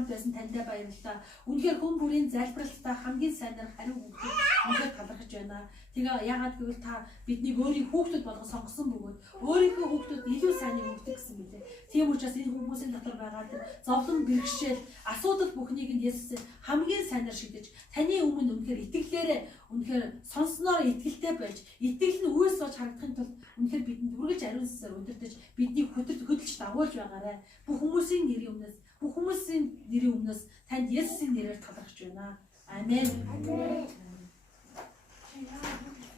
хамт байсан таньдаа баярлалаа. Үнэхээр хүн бүрийн залбиралтаа хамгийн сайнаар хариу өгөх үнэхээр талархаж байна. Тэгээ яагаад гэвэл та бидний өөрийн хүүхдүүд болгон сонгосон бөгөөд өөрийнхөө хүүхдүүд илүү сайныг өгдөг гэсэн мэлээ. Тийм учраас энэ хүмүүсийн дотор байгаа тэр зовлон бэрхшээл асуудал бүхнийг нь Есүс хамгийн сайнаар шийдэж таны өмнө үнэхээр итгэлээрээ үнэхээр сонсноор итгэлтэй байж итгэл нь үйлс болж харагдахын тулд үнэхээр бидэнд үргэлж ариун сүнсээр удирдах бидний хөдөлж дагуулж байгаарай. Бүх хүмүүсийн нэрийн өмнөөс танд Есүсийн нэрээр талархаж байна. Амен.